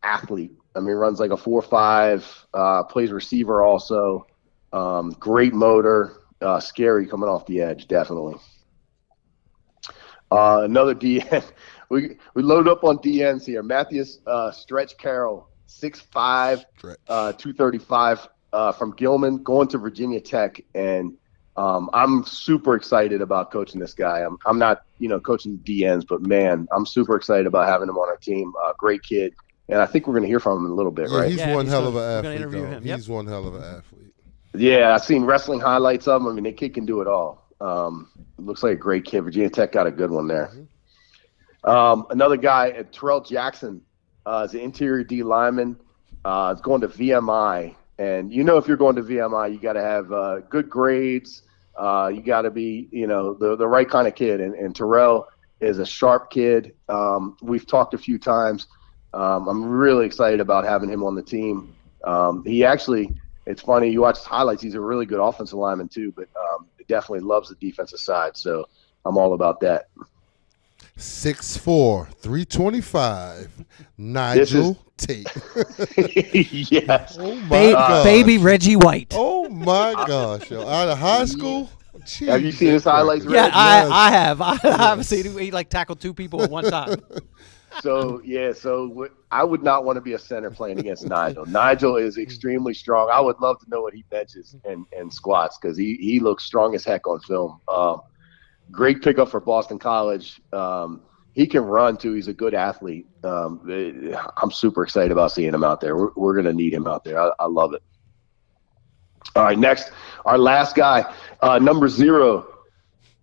athlete. I mean, runs like a 4.5, plays receiver also. Great motor, scary coming off the edge, definitely. Another DN. We load up on DNs here. Matthias Stretch Carroll, 6'5", 235 from Gilman, going to Virginia Tech. And I'm super excited about coaching this guy. I'm not, coaching DNs, but man, I'm super excited about having him on our team. Great kid, and I think we're going to hear from him in a little bit, right? He's one hell of an athlete. He's one hell of an athlete. Yeah, I've seen wrestling highlights of him. I mean, the kid can do it all. Looks like a great kid. Virginia Tech got a good one there. Another guy, Terrell Jackson, is an interior D lineman. Is going to VMI. And if you're going to VMI, you got to have good grades. You got to be, the right kind of kid. And Terrell is a sharp kid. We've talked a few times. I'm really excited about having him on the team. He actually, it's funny, you watch his highlights, he's a really good offensive lineman too, but definitely loves the defensive side. So I'm all about that. 6'4", 325, Nigel Tate. Yes. Oh my gosh. Baby Reggie White. Oh my gosh. Out of high school? Jeez, have you seen his highlights? Yeah, I have. I have seen him. He tackled two people at one time. So I would not want to be a center playing against Nigel. Nigel is extremely strong. I would love to know what he benches and squats because he looks strong as heck on film. Great pickup for Boston College. He can run too. He's a good athlete. I'm super excited about seeing him out there. We're going to need him out there. I love it. All right, next, our last guy, number 0,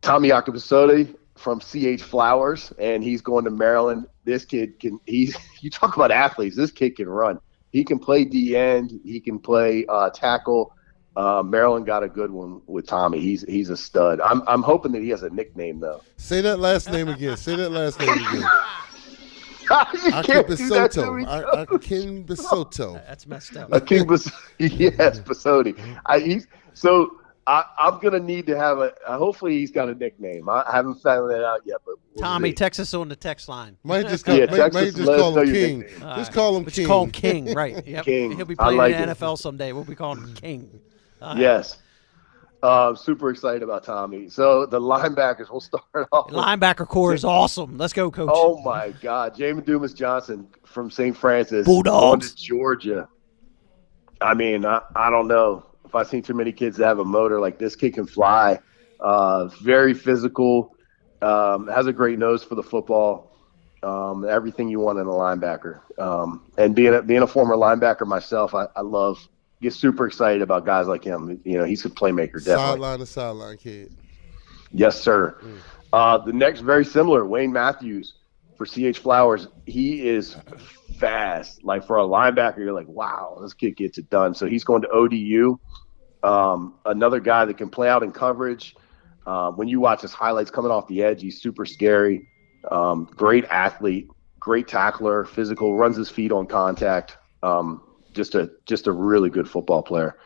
Tommy Akabasote from CH Flowers, and he's going to Maryland. This kid you talk about athletes, this kid can run. He can play D-end. He can play tackle. Maryland got a good one with Tommy. He's a stud. I'm hoping that he has a nickname though. Say that last name again. Akin Basoto. Akin Basoto. That's messed up. Akin Basoto. Yes, Basote. I'm gonna need to have hopefully he's got a nickname. I haven't found that out yet, but Tommy, text us on the text line. Might just call him King. Just call him King. Call him King, right? Yep. King. He'll be playing in the NFL someday. We'll be calling him King. Yes. Super excited about Tommy. So the linebackers, we'll start off. Linebacker core is awesome. Let's go, Coach. Oh, my God. Jamin Dumas-Johnson from St. Francis. Bulldogs. Going to Georgia. I mean, I don't know if I've seen too many kids that have a motor like this. Kid can fly. Very physical. Has a great nose for the football. Everything you want in a linebacker. And being a former linebacker myself, I get super excited about guys like him. He's a playmaker, definitely. Sideline to sideline kid. Yes, sir. The next, very similar, Wayne Matthews for CH Flowers. He is fast. Like for a linebacker, you're like, wow, this kid gets it done. So he's going to ODU. Another guy that can play out in coverage. When you watch his highlights coming off the edge, he's super scary. Great athlete, great tackler, physical, runs his feet on contact. Just a really good football player.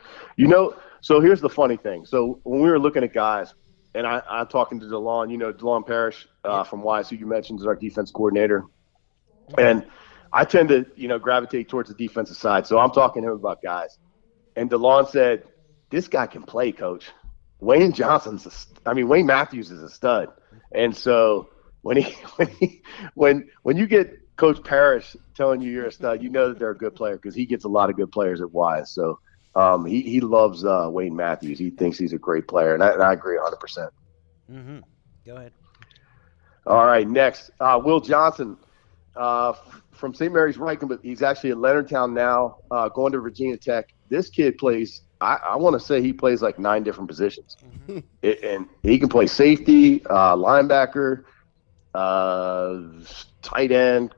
So here's the funny thing. So when we were looking at guys, and I'm talking to DeLon. You know, DeLon Parrish from Wise, who you mentioned, is our defense coordinator. And I tend to, gravitate towards the defensive side. So I'm talking to him about guys. And DeLon said, this guy can play, Coach. Wayne Matthews is a stud. And so when you get Coach Parrish telling you you're a stud, you know that they're a good player because he gets a lot of good players at Wise. So he loves Wayne Matthews. He thinks he's a great player, and I agree 100%. Mm-hmm. Go ahead. All right, next, Will Johnson from St. Mary's Riken, but he's actually at Leonardtown now, going to Virginia Tech. This kid plays – I want to say he plays like 9 different positions. Mm-hmm. And he can play safety, linebacker, tight end,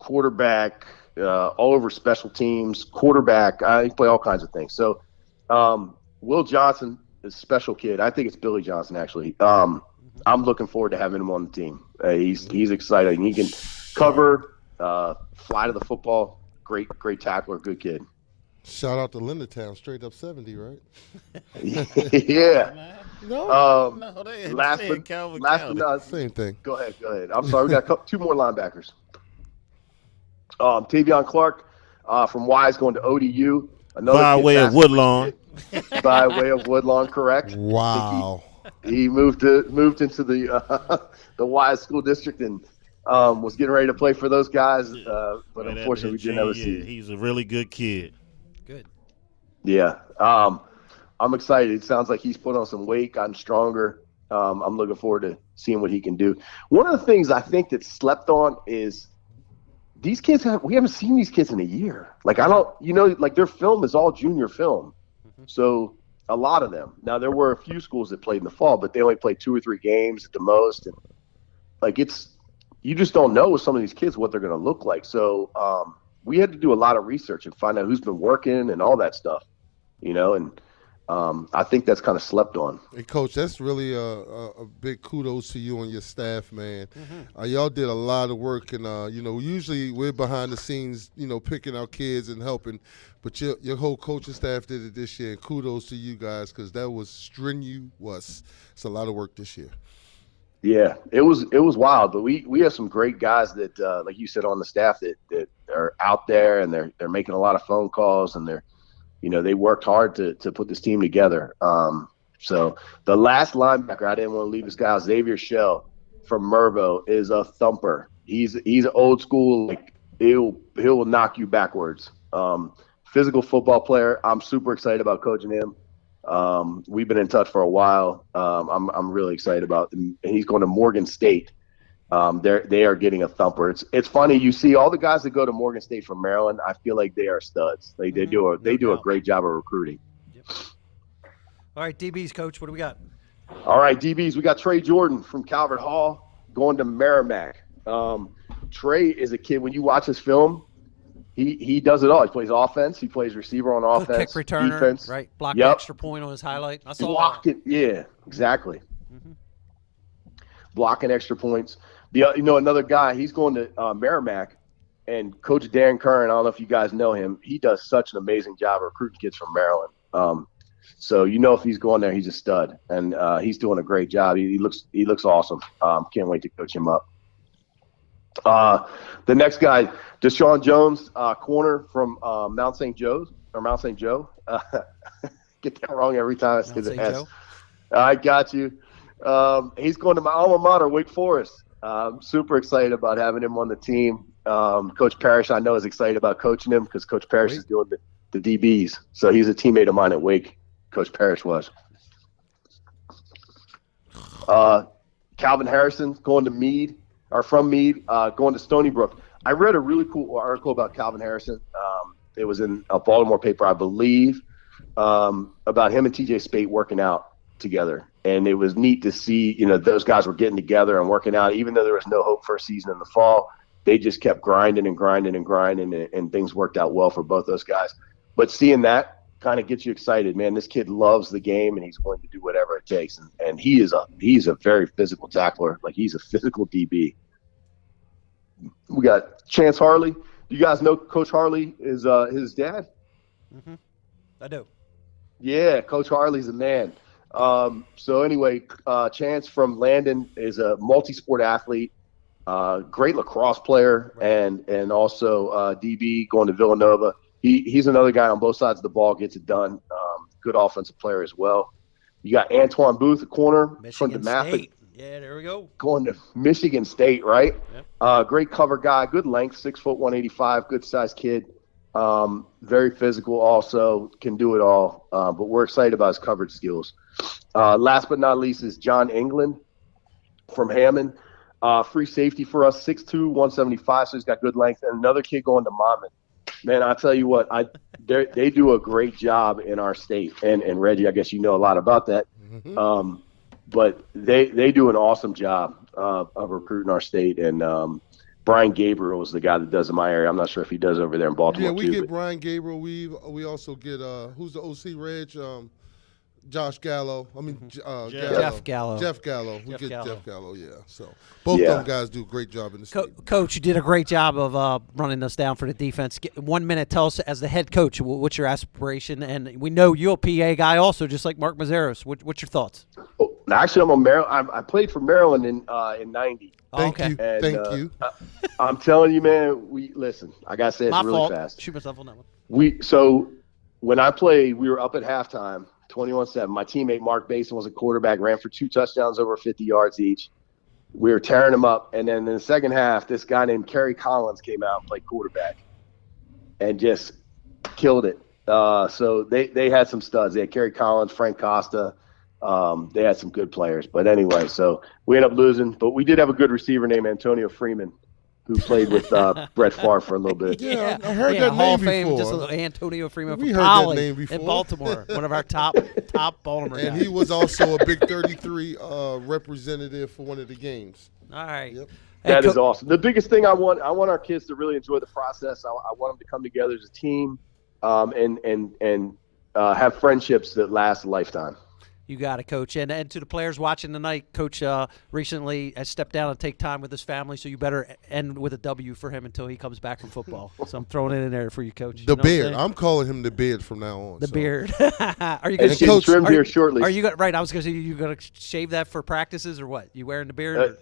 quarterback, all over special teams, quarterback. He can play all kinds of things. So Will Johnson is a special kid. I think it's Billy Johnson, actually. I'm looking forward to having him on the team. He's exciting. He can cover, fly to the football. Great tackler, good kid. Shout out to Leonardtown, straight up 70, right? Yeah. No, they last Calvin. Same thing. Go ahead. I'm sorry, we got 2 more linebackers. Tavion Clark from Wise going to ODU. By way of Woodlawn. By way of Woodlawn, correct. Wow. He moved into the Wise School District and was getting ready to play for those guys, but unfortunately we didn't ever see. He's a really good kid. Good. Yeah. I'm excited. It sounds like he's put on some weight, gotten stronger. I'm looking forward to seeing what he can do. One of the things I think that's slept on is these kids we haven't seen these kids in a year. Like their film is all junior film. Mm-hmm. So a lot of them. Now there were a few schools that played in the fall, but they only played 2 or 3 games at the most. And you just don't know with some of these kids what they're going to look like. So we had to do a lot of research and find out who's been working and all that stuff, and I think that's kind of slept on. Hey, Coach, that's really a big kudos to you and your staff, man. Mm-hmm. Y'all did a lot of work, and usually we're behind the scenes, picking out kids and helping, but your whole coaching staff did it this year. And kudos to you guys because that was strenuous. It's a lot of work this year. Yeah, it was wild, but we have some great guys that, like you said, on the staff that are out there and they're making a lot of phone calls and they worked hard to put this team together. So the last linebacker, I didn't want to leave this guy out, Xavier Shell from Mervo is a thumper. He's old school, like he'll knock you backwards. Physical football player. I'm super excited about coaching him. We've been in touch for a while. I'm really excited about him. He's going to Morgan State. They are getting a thumper. It's funny. You see all the guys that go to Morgan State from Maryland. I feel like they are studs. They do a great job of recruiting. Yep. All right, DBs, Coach. What do we got? All right, DBs. We got Trey Jordan from Calvert Hall going to Merrimack. Trey is a kid. When you watch his film, he does it all. He plays offense. He plays receiver on offense. Kick returner, defense. Right? Blocked extra point on his highlight. I saw blocked it. Yeah, exactly. Mm-hmm. Blocking extra points. Another guy. He's going to Merrimack, and Coach Dan Curran. I don't know if you guys know him. He does such an amazing job recruiting kids from Maryland. So if he's going there, he's a stud, and he's doing a great job. He looks awesome. Can't wait to coach him up. The next guy, Deshaun Jones, corner from Mount St. Joe. Get that wrong every time I say the S. I got you. He's going to my alma mater, Wake Forest. I'm super excited about having him on the team. Coach Parrish, I know, is excited about coaching him because Coach Parrish is doing the DBs. So he's a teammate of mine at Wake. Coach Parrish was. Calvin Harrison going to Meade. From Meade, going to Stony Brook. I read a really cool article about Calvin Harrison. It was in a Baltimore paper, I believe, about him and TJ Spate working out together. And it was neat to see, those guys were getting together and working out. Even though there was no hope for a season in the fall, they just kept grinding, and things worked out well for both those guys. But seeing that kind of gets you excited, man. This kid loves the game, and he's going to do whatever it takes. And he's a very physical tackler. Like, he's a physical DB. We got Chance Harley. You guys know Coach Harley is his dad? Mm-hmm. I do. Yeah, Coach Harley's a man. So anyway, Chance from Landon is a multi-sport athlete, great lacrosse player, and also DB going to Villanova. He's another guy on both sides of the ball, gets it done. Good offensive player as well. You got Antoine Booth, a corner from DeMatha. Yeah, there we go. Going to Michigan State, right? Yep. Great cover guy, good length, 6 foot 185, good sized kid. Very physical, also can do it all. But we're excited about his coverage skills. Last but not least is John England from Hammond. Free safety for us, 6'2", 175, so he's got good length. And another kid going to Monmouth. Man, I tell you what, they do a great job in our state. And Reggie, I guess you know a lot about that. Mm-hmm. But they do an awesome job of recruiting our state. And Brian Gabriel is the guy that does in my area. I'm not sure if he does over there in Baltimore. Yeah, we get Brian Gabriel. We also get who's the OC, Reg? Josh Gallo. I mean, Jeff Gallo. Jeff Gallo. We get Jeff Gallo, yeah. So both of them guys do a great job in the state. Coach, you did a great job of running us down for the defense. 1 minute, tell us, as the head coach, what's your aspiration? And we know you're a PA guy also, just like Mark Mazzaros. What's your thoughts? Oh, actually, I'm a Maryland. I played for Maryland in '90. Thank you. And, Thank you. I'm telling you, man. Listen. I gotta say it really fault. Fast. Shoot myself on that one. So when I played, we were up at halftime. 21-7. My teammate Mark Basin was a quarterback, ran for 2 touchdowns over 50 yards each. We were tearing them up. And then in the second half, this guy named Kerry Collins came out and played quarterback and just killed it. So they had some studs. They had Kerry Collins, Frank Costa. They had some good players. But anyway, so we ended up losing. But we did have a good receiver named Antonio Freeman, who played with Brett Favre for a little bit. Yeah, I heard that Hall name of before. Fame, just Antonio Freeman We from heard that Poly name before. in Baltimore, one of our top Baltimore guys. And he was also a Big 33 representative for one of the games. All right. Yep. That is awesome. The biggest thing I want our kids to really enjoy the process. I want them to come together as a team and have friendships that last a lifetime. You got it, Coach. And to the players watching tonight, Coach recently has stepped down and take time with his family, so you better end with a W for him until he comes back from football. So I'm throwing it in there for you, Coach. The Beard. I'm calling him the Beard from now on. The Beard. Are you going to trim here shortly? Are you going right? I was going to say, you going to shave that for practices or what? You wearing the beard?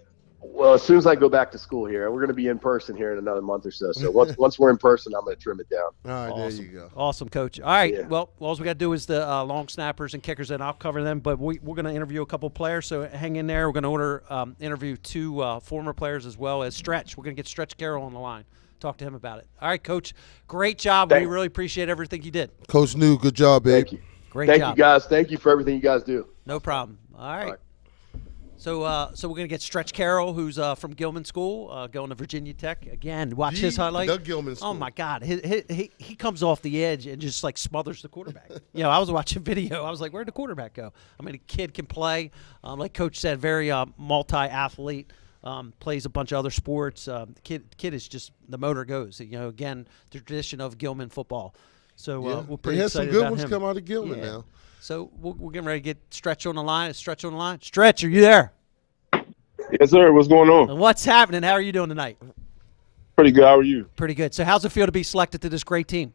Well, as soon as I go back to school here, we're going to be in person here in another month or so. So once we're in person, I'm going to trim it down. All right, awesome. There you go. Awesome, Coach. All right, well, all we got to do is the long snappers and kickers, and I'll cover them. But we're going to interview a couple players, so hang in there. We're going to interview 2 former players as well as Stretch. We're going to get Stretch Carroll on the line. Talk to him about it. All right, Coach, great job. We really appreciate everything you did. Coach New, good job, babe. Thank you. Great job. Thank you, guys. Thank you for everything you guys do. No problem. All right. So we're going to get Stretch Carroll, who's from Gilman School, going to Virginia Tech. Again, watch his highlight. The Gilman School. Oh, my God. He comes off the edge and just, like, smothers the quarterback. I was watching video. I was like, where'd the quarterback go? I mean, a kid can play. Like Coach said, very multi-athlete, plays a bunch of other sports. The kid is just – the motor goes. Again, the tradition of Gilman football. So we're pretty excited about him. Some good ones come out of Gilman now. So we're getting ready to get Stretch on the line. Is Stretch on the line? Stretch, are you there? Yes, sir. What's going on? What's happening? How are you doing tonight? Pretty good. How are you? Pretty good. So how's it feel to be selected to this great team?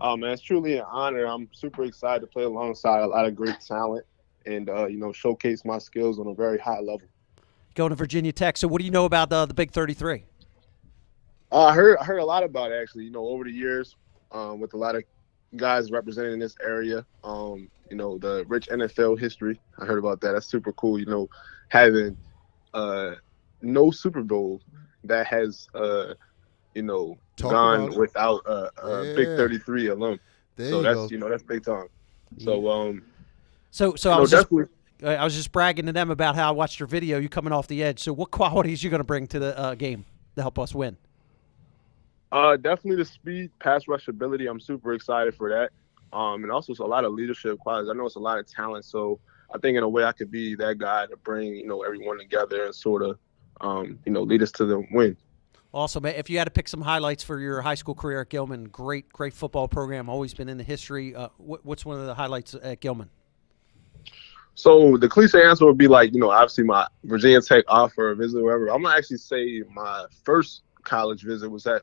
Oh, man, it's truly an honor. I'm super excited to play alongside a lot of great talent and, showcase my skills on a very high level. Going to Virginia Tech. So what do you know about the Big 33? I heard a lot about it, actually, over the years with a lot of guys representing this area, the rich NFL history. I heard about that. That's super cool, having no Super Bowl that has, gone without a Big 33 alum. So that's big time. So, So I was just bragging to them about how I watched your video, you coming off the edge. So what qualities are you going to bring to the game to help us win? Definitely the speed, pass rush ability. I'm super excited for that. And also it's a lot of leadership qualities. I know it's a lot of talent. So I think in a way I could be that guy to bring, everyone together and sort of, lead us to the win. Awesome. If you had to pick some highlights for your high school career at Gilman, great football program, always been in the history. What's one of the highlights at Gilman? So the cliche answer would be obviously my Virginia Tech offer or visit or whatever. I'm going to actually say my first college visit was at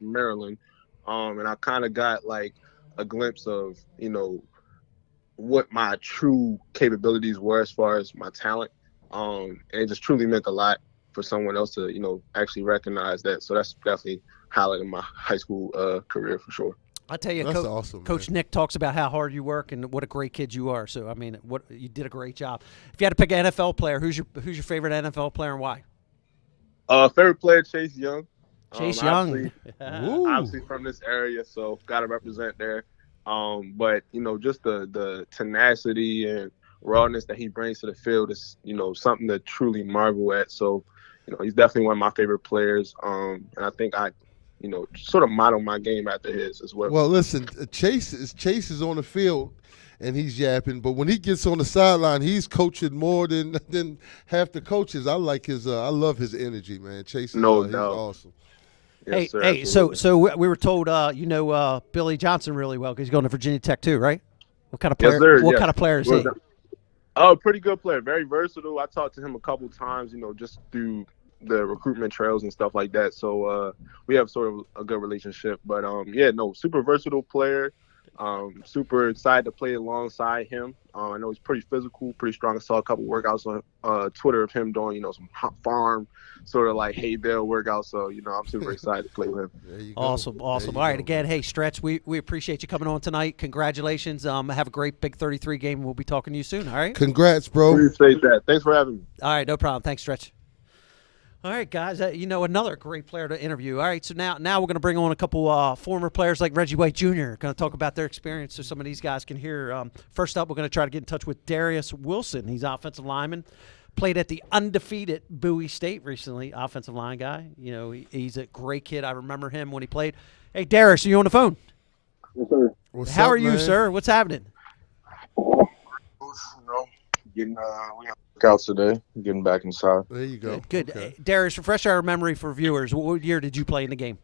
Maryland. And I kind of got a glimpse of, what my true capabilities were as far as my talent. And it just truly meant a lot for someone else to, actually recognize that. So that's definitely highlighting my high school career for sure. I tell you, that's awesome, Coach Nick talks about how hard you work and what a great kid you are. So I mean, you did a great job. If you had to pick an NFL player, who's your favorite NFL player and why? Favorite player, Chase Young. Chase Young, obviously from this area, so got to represent there. But just the tenacity and rawness that he brings to the field is something to truly marvel at. So he's definitely one of my favorite players. And I think I sort of model my game after his as well. Well, listen, Chase is on the field and he's yapping, but when he gets on the sideline, he's coaching more than half the coaches. I like I love his energy, man. Chase is he's awesome. Yes, sir, hey, so we were told Billy Johnson really well because he's going to Virginia Tech too, right? What kind of player? Yes, sir. What kind of player is he? Oh, pretty good player, very versatile. I talked to him a couple times, just through the recruitment trails and stuff like that. So we have sort of a good relationship. But super versatile player. Super excited to play alongside him. I know he's pretty physical, pretty strong. I saw a couple workouts on Twitter of him doing, some farm sort of like hay bale workouts. So, I'm super excited to play with him. Awesome. All right. Again, hey, Stretch, we appreciate you coming on tonight. Congratulations. Have a great Big 33 game. We'll be talking to you soon. All right. Congrats, bro. Appreciate that. Thanks for having me. All right. No problem. Thanks, Stretch. All right, guys, another great player to interview. All right, so now we're going to bring on a couple former players like Reggie White Jr. Going to talk about their experience so some of these guys can hear. First up, we're going to try to get in touch with Darius Wilson. He's offensive lineman, played at the undefeated Bowie State recently, offensive line guy. He's a great kid. I remember him when he played. Hey, Darius, are you on the phone? Yes, sir. How are you, sir? What's happening? Getting workouts today, getting back inside. There you go. Good. Okay. Darius, refresh our memory for viewers. What year did you play in the game?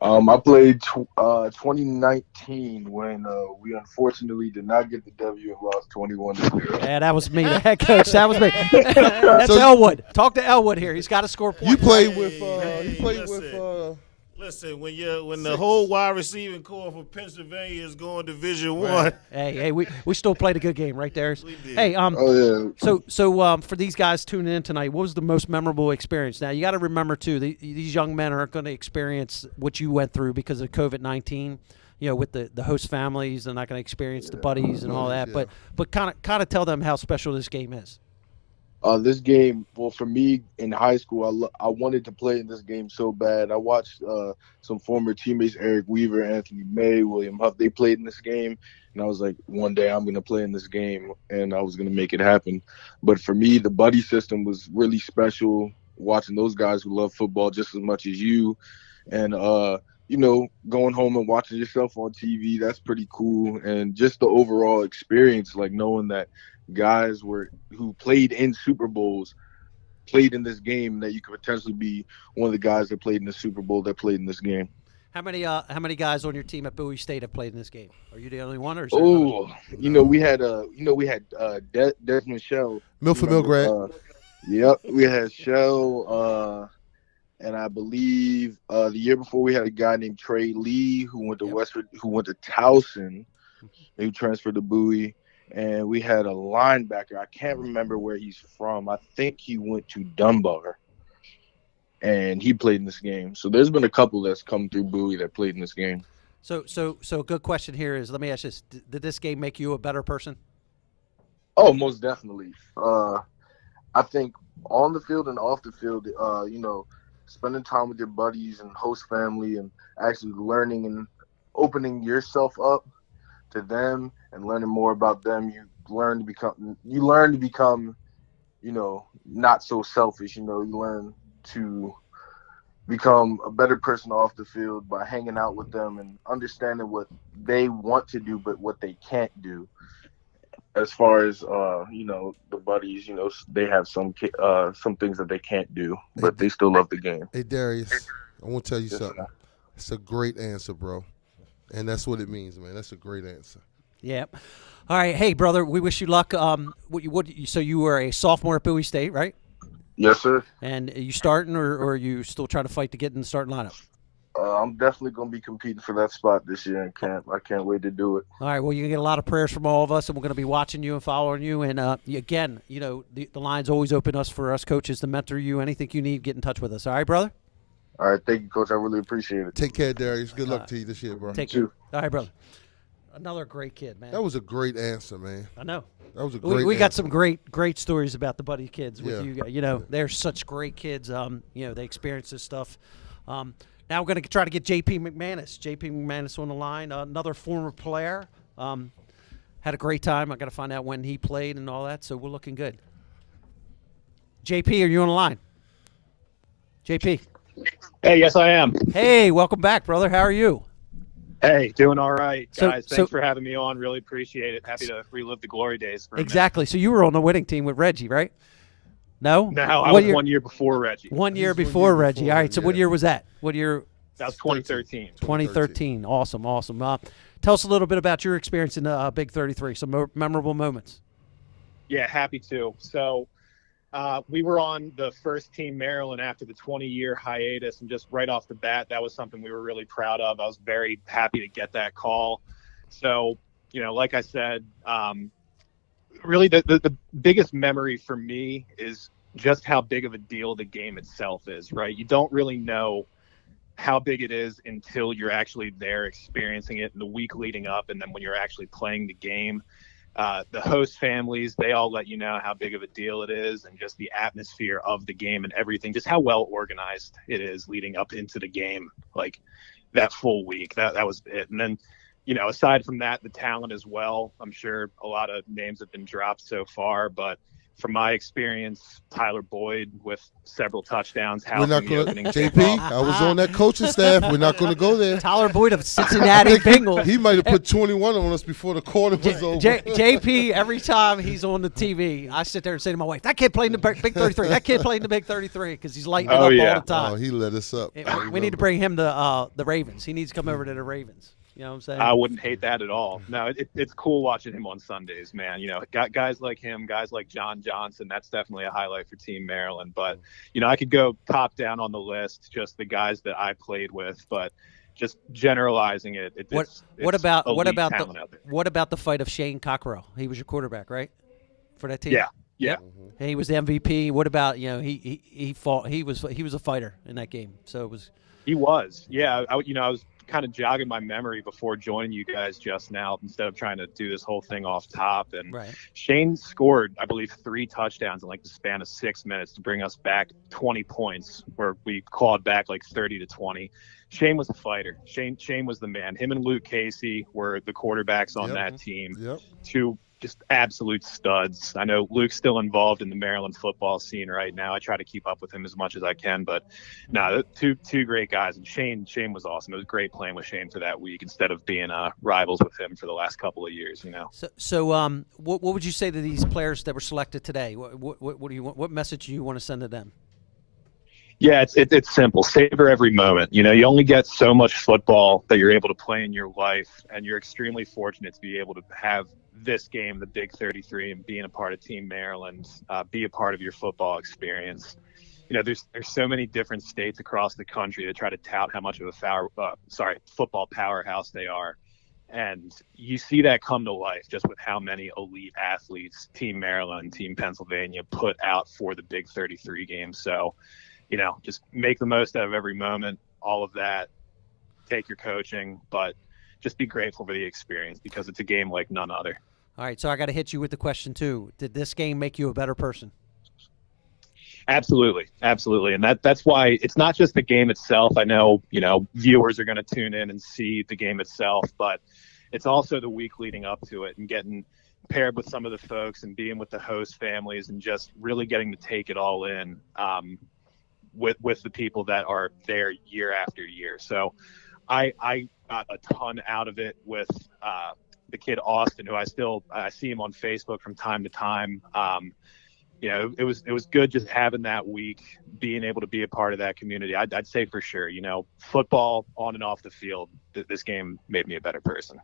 I played 2019 when we unfortunately did not get the W and lost 21-0. Yeah, that was me, the head coach. That was me. That's Elwood. Talk to Elwood here. He's got to score points. You played with. Listen, when the whole wide receiving core for Pennsylvania is going Division I. Hey, we still played a good game, right, Darius? We did. Hey, oh yeah. So for these guys tuning in tonight, what was the most memorable experience? Now you got to remember too, these young men aren't going to experience what you went through because of COVID-19. With the host families, they're not going to experience the buddies and all that. Yeah. But kind of tell them how special this game is. This game, well, for me in high school, I wanted to play in this game so bad. I watched some former teammates, Eric Weaver, Anthony May, William Huff. They played in this game, and I was like, one day I'm going to play in this game, and I was going to make it happen. But for me, the buddy system was really special, watching those guys who love football just as much as you. And, going home and watching yourself on TV, that's pretty cool. And just the overall experience, like knowing that guys who played in Super Bowls played in this game, that you could potentially be one of the guys that played in the Super Bowl that played in this game. How many guys on your team at Bowie State have played in this game? Are you the only one, or? We had Desmond Shell, Milford Milgrad. Yep, we had Shell, and I believe the year before we had a guy named Trey Lee who went to who went to Towson, who transferred to Bowie. And we had a linebacker. I can't remember where he's from. I think he went to Dunbar, and he played in this game. So there's been a couple that's come through Bowie that played in this game. So a good question here is, let me ask this: did this game make you a better person? Oh, most definitely. I think on the field and off the field, spending time with your buddies and host family, and actually learning and opening yourself up to them and learning more about them, you learn to become not so selfish. You learn to become a better person off the field by hanging out with them and understanding what they want to do but what they can't do. As far as the buddies, they have some things that they can't do, but they still love the game. Hey Darius, I want to tell you something. It's a great answer, bro. And that's what it means, man. That's a great answer. Yeah. All right. Hey, brother, we wish you luck. So you were a sophomore at Bowie State, right? Yes, sir. And are you starting, or are you still trying to fight to get in the starting lineup? I'm definitely going to be competing for that spot this year in camp. I can't wait to do it. All right, well, you're going to get a lot of prayers from all of us, and we're going to be watching you and following you. And, again, the line's always open for us coaches to mentor you. Anything you need, get in touch with us. All right, brother? All right, thank you, Coach. I really appreciate it. Take care, Darius. Good luck to you this year, bro. Take care. All right, brother. Another great kid, man. That was a great answer, man. I know. That was a great We got some great stories about the Buddy kids with Yeah. you. They're such great kids. They experience this stuff. Now we're going to try to get J.P. McManus. J.P. McManus on the line, another former player. Had a great time. I got to find out when he played and all that, so we're looking good. J.P., are you on the line? J.P. Hey, yes, I am. Hey, welcome back, brother. How are you? Hey, doing all right, guys. So, Thanks for having me on. Really appreciate it. Happy to relive the glory days. For exactly. So you were on the winning team with Reggie, right? No? No, I was 1 year before Reggie. 1 year before Reggie. All right, so what year was that? What year? That was 2013. 2013. Awesome. Tell us a little bit about your experience in the Big 33, some memorable moments. Yeah, happy to. So we were on the first team Maryland after the 20-year hiatus, and just right off the bat, that was something we were really proud of. I was very happy to get that call. So, like I said, really the biggest memory for me is just how big of a deal the game itself is, right? You don't really know how big it is until you're actually there experiencing it in the week leading up, and then when you're actually playing the game. The host families, they all let you know how big of a deal it is, and just the atmosphere of the game and everything, just how well organized it is leading up into the game, like that full week. That was it. And then, aside from that, the talent as well. I'm sure a lot of names have been dropped so far, but from my experience, Tyler Boyd with several touchdowns. We're not going to, JP, I was on that coaching staff. We're not going to go there. Tyler Boyd of Cincinnati Bengals. He might have put 21 on us before the quarter was over. JP, every time he's on the TV, I sit there and say to my wife, that kid played in the Big 33. That kid played in the Big 33 because he's lighting it up all the time. Oh, he lit us up. We need to bring him to the Ravens. He needs to come over to the Ravens. You know what I'm saying? I wouldn't hate that at all. No, it's cool watching him on Sundays, man. Got guys like him, guys like John Johnson. That's definitely a highlight for Team Maryland. But, I could go top down on the list, just the guys that I played with. But just generalizing it. What about the fight of Shane Cockrell? He was your quarterback, right? For that team? Yeah. Mm-hmm. He was the MVP. What about, he fought. He was a fighter in that game. So it was. He was. Yeah. I was kind of jogging my memory before joining you guys just now instead of trying to do this whole thing off top. And Shane scored, I believe, 3 touchdowns in like the span of 6 minutes to bring us back 20 points, where we clawed back like 30-20. Shane was a fighter. Shane was the man. Him and Luke Casey were the quarterbacks on that team. Yep. Two just absolute studs. I know Luke's still involved in the Maryland football scene right now. I try to keep up with him as much as I can, but no, two great guys. And Shane was awesome. It was great playing with Shane for that week instead of being rivals with him for the last couple of years. So what would you say to these players that were selected today? What do you want? What message do you want to send to them? Yeah, it's simple. Savor every moment. You only get so much football that you're able to play in your life, and you're extremely fortunate to be able to have this game, the Big 33, and being a part of Team Maryland, be a part of your football experience. There's so many different states across the country that try to tout how much of a football powerhouse they are. And you see that come to life just with how many elite athletes Team Maryland, Team Pennsylvania put out for the Big 33 game. So, just make the most out of every moment, all of that, take your coaching, but just be grateful for the experience because it's a game like none other. All right, so I got to hit you with the question, too. Did this game make you a better person? Absolutely. And that's why it's not just the game itself. I know, viewers are going to tune in and see the game itself, but it's also the week leading up to it and getting paired with some of the folks and being with the host families and just really getting to take it all in with the people that are there year after year. So I got a ton out of it with the kid Austin, who I see him on Facebook from time to time. It was good just having that week, being able to be a part of that community. I'd say for sure, football on and off the field, this game made me a better person.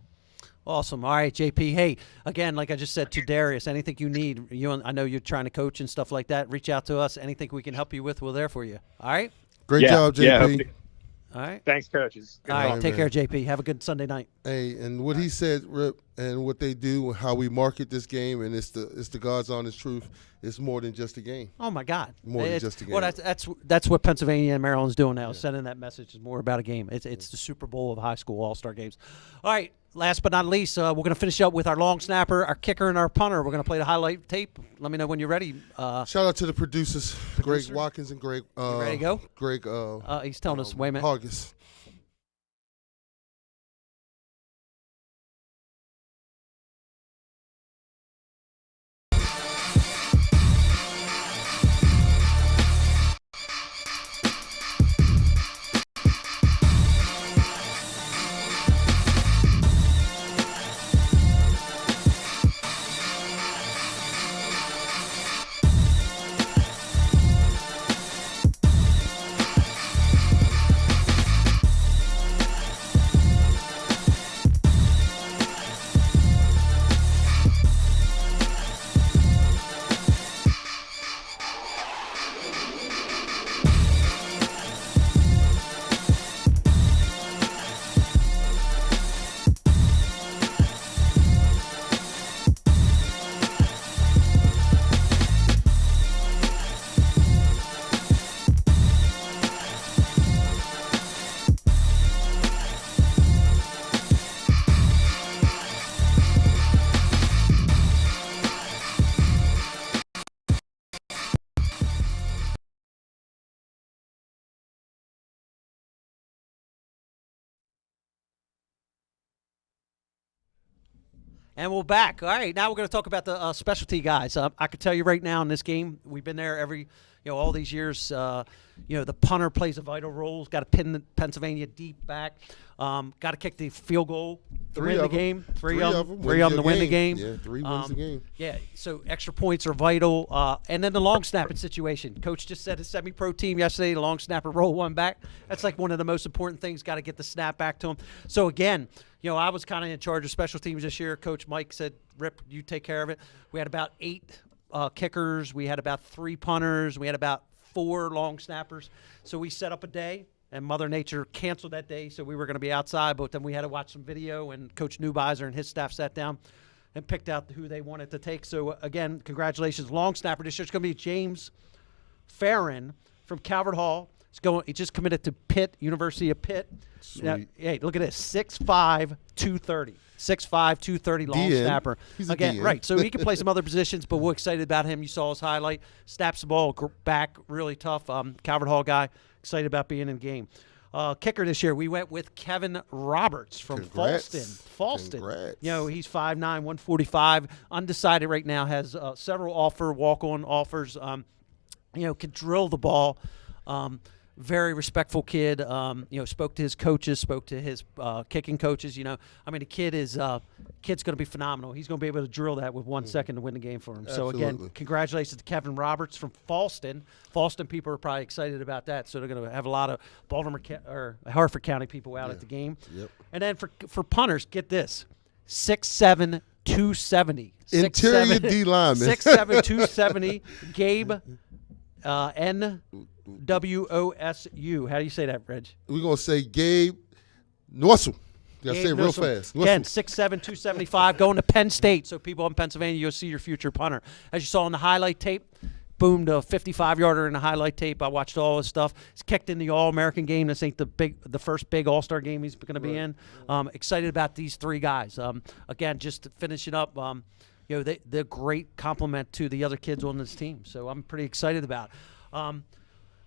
Awesome. All right, JP. Hey, again, like I just said to Darius, anything you need, I know you're trying to coach and stuff like that. Reach out to us. Anything we can help you with, we're there for you. All right? Great job, JP. All right. Thanks, coaches. All right, take care, JP. Have a good Sunday night. Hey, and what he said, Rip, and what they do, how we market this game, and it's the God's honest truth. It's more than just a game. Oh my God, more than just a game. Well, that's what Pennsylvania and Maryland's doing now. Sending that message is more about a game. It's the Super Bowl of high school all-star games. All right. Last but not least, we're going to finish up with our long snapper, our kicker, and our punter. We're going to play the highlight tape. Let me know when you're ready. Shout out to the producers, Greg Watkins and Greg. You ready to go? Greg. He's telling us. Wait a minute. Hargis. And we're back. All right, now we're going to talk about the specialty guys. I can tell you right now in this game, we've been there all these years. The punter plays a vital role. Got to pin Pennsylvania deep back. Got to kick the field goal to win the game. Three of them to win the game. Yeah, 3 wins the game. Yeah, so extra points are vital. And then the long snapping situation. Coach just said his semi-pro team yesterday, the long snapper roll one back. That's like one of the most important things. Got to get the snap back to him. So, again, I was kind of in charge of special teams this year. Coach Mike said, Rip, you take care of it. We had about 8 kickers. We had about 3 punters. We had about 4 long snappers. So we set up a day, and Mother Nature canceled that day, so we were going to be outside. But then we had to watch some video, and Coach Neubeiser and his staff sat down and picked out who they wanted to take. So, again, congratulations. Long snapper this year is going to be James Farron from Calvert Hall. He just committed to Pitt, University of Pitt. Now, hey, look at this, 6'5", 230. 6'5", 230 long snapper. He's again, DN. right. So he can play some other positions, but we're excited about him. You saw his highlight. Snaps the ball back, really tough. Calvert Hall guy, excited about being in the game. Kicker this year, we went with Kevin Roberts from Falston. Congrats. He's 5'9", 145. Undecided right now, has several walk-on offers. Can drill the ball. Very respectful kid. Spoke to his coaches, spoke to his kicking coaches. The kid's going to be phenomenal. He's going to be able to drill that with 1 second to win the game for him. Absolutely. So, again, congratulations to Kevin Roberts from Falston. Falston people are probably excited about that, so they're going to have a lot of Harford County people out at the game. Yep. And then for punters, get this, 6'7", 270. Interior D lineman. 6'7", 270. Gabe NWOSU. How do you say that, Reg? We're going to say Gabe Norsel. You got to say it real fast. Again, 6'7", 275, going to Penn State. So people in Pennsylvania, you'll see your future punter. As you saw in the highlight tape, boomed a 55-yarder in the highlight tape. I watched all his stuff. He's kicked in the All-American game. This ain't the first big All-Star game he's going to be in. Excited about these 3 guys. Again, just finishing up, they're a great compliment to the other kids on this team. So I'm pretty excited about it.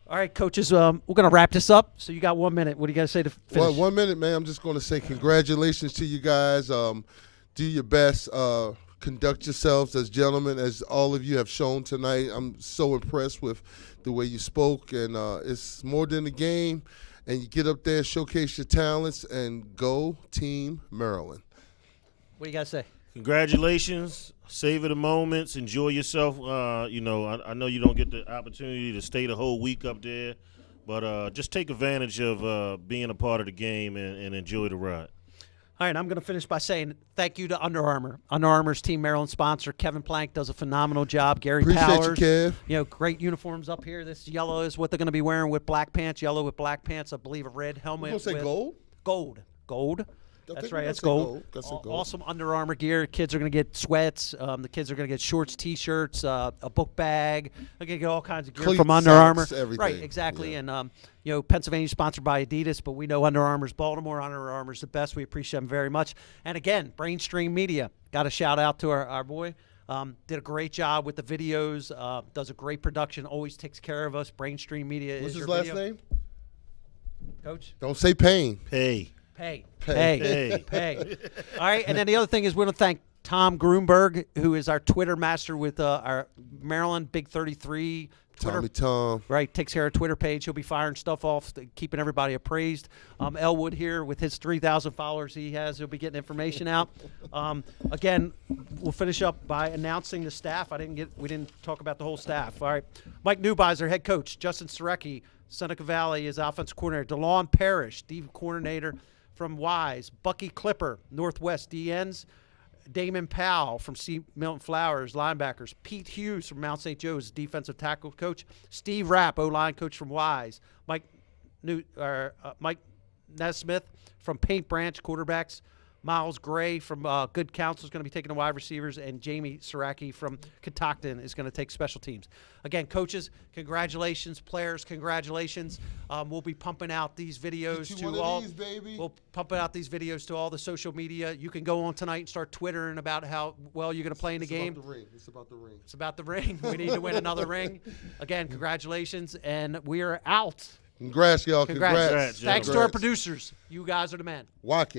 All right, coaches, we're going to wrap this up. So you got 1 minute. What do you got to say to finish? Well, 1 minute, man. I'm just going to say congratulations to you guys. Do your best. Conduct yourselves as gentlemen, as all of you have shown tonight. I'm so impressed with the way you spoke, and it's more than a game. And you get up there, showcase your talents, and go Team Maryland. What do you got to say? Congratulations. Savor the moments. Enjoy yourself. I know you don't get the opportunity to stay the whole week up there, but just take advantage of being a part of the game and enjoy the ride. All right, I'm going to finish by saying thank you to Under Armour. Under Armour's Team Maryland sponsor, Kevin Plank, does a phenomenal job. Gary Powers. Appreciate you, Kev. Great uniforms up here. This yellow is what they're going to be wearing with black pants, yellow with black pants, I believe a red helmet. You going to say gold? Gold. That's right. That's gold. Awesome Under Armour gear. Kids are going to get sweats. The kids are going to get shorts, T-shirts, a book bag. They're going to get all kinds of gear Cleats, from Under Armour. Everything. Right, exactly. Yeah. And Pennsylvania's sponsored by Adidas, but we know Under Armour's Baltimore. Under Armour's the best. We appreciate them very much. And again, Brainstream Media. Got a shout out to our boy. Did a great job with the videos. Does a great production. Always takes care of us. Brainstream Media. What's is his your last video. name? Coach. Don't say Payne. Pay. All right, and then the other thing is we want to thank Tom Grunberg, who is our Twitter master with our Maryland Big 33 Twitter. Tommy Tom. Right, takes care of Twitter page. He'll be firing stuff off, keeping everybody appraised. Elwood here with his 3,000 followers he'll be getting information out. Again, we'll finish up by announcing the staff. We didn't talk about the whole staff. All right, Mike Neubeiser, head coach. Justin Surecki, Seneca Valley is offensive coordinator. DeLon Parrish, defensive coordinator from Wise. Bucky Clipper, Northwest DNs. Damon Powell from C. Milton Flowers, linebackers. Pete Hughes from Mount St. Joe's, defensive tackle coach. Steve Rapp, O-line coach from Wise. Mike Nesmith from Paint Branch, quarterbacks. Miles Gray from Good Counsel is going to be taking the wide receivers, and Jamie Saraki from Catoctin is going to take special teams. Again, coaches, congratulations. Players, congratulations. We'll be pumping out these videos to all. We'll pump out these videos to all the social media. You can go on tonight and start twittering about how well you're going to play in the game. It's about the ring. It's about the ring. We need to win another ring. Again, congratulations, and we are out. Congrats, y'all. Congrats. Thanks to our producers. You guys are the men. Watkins.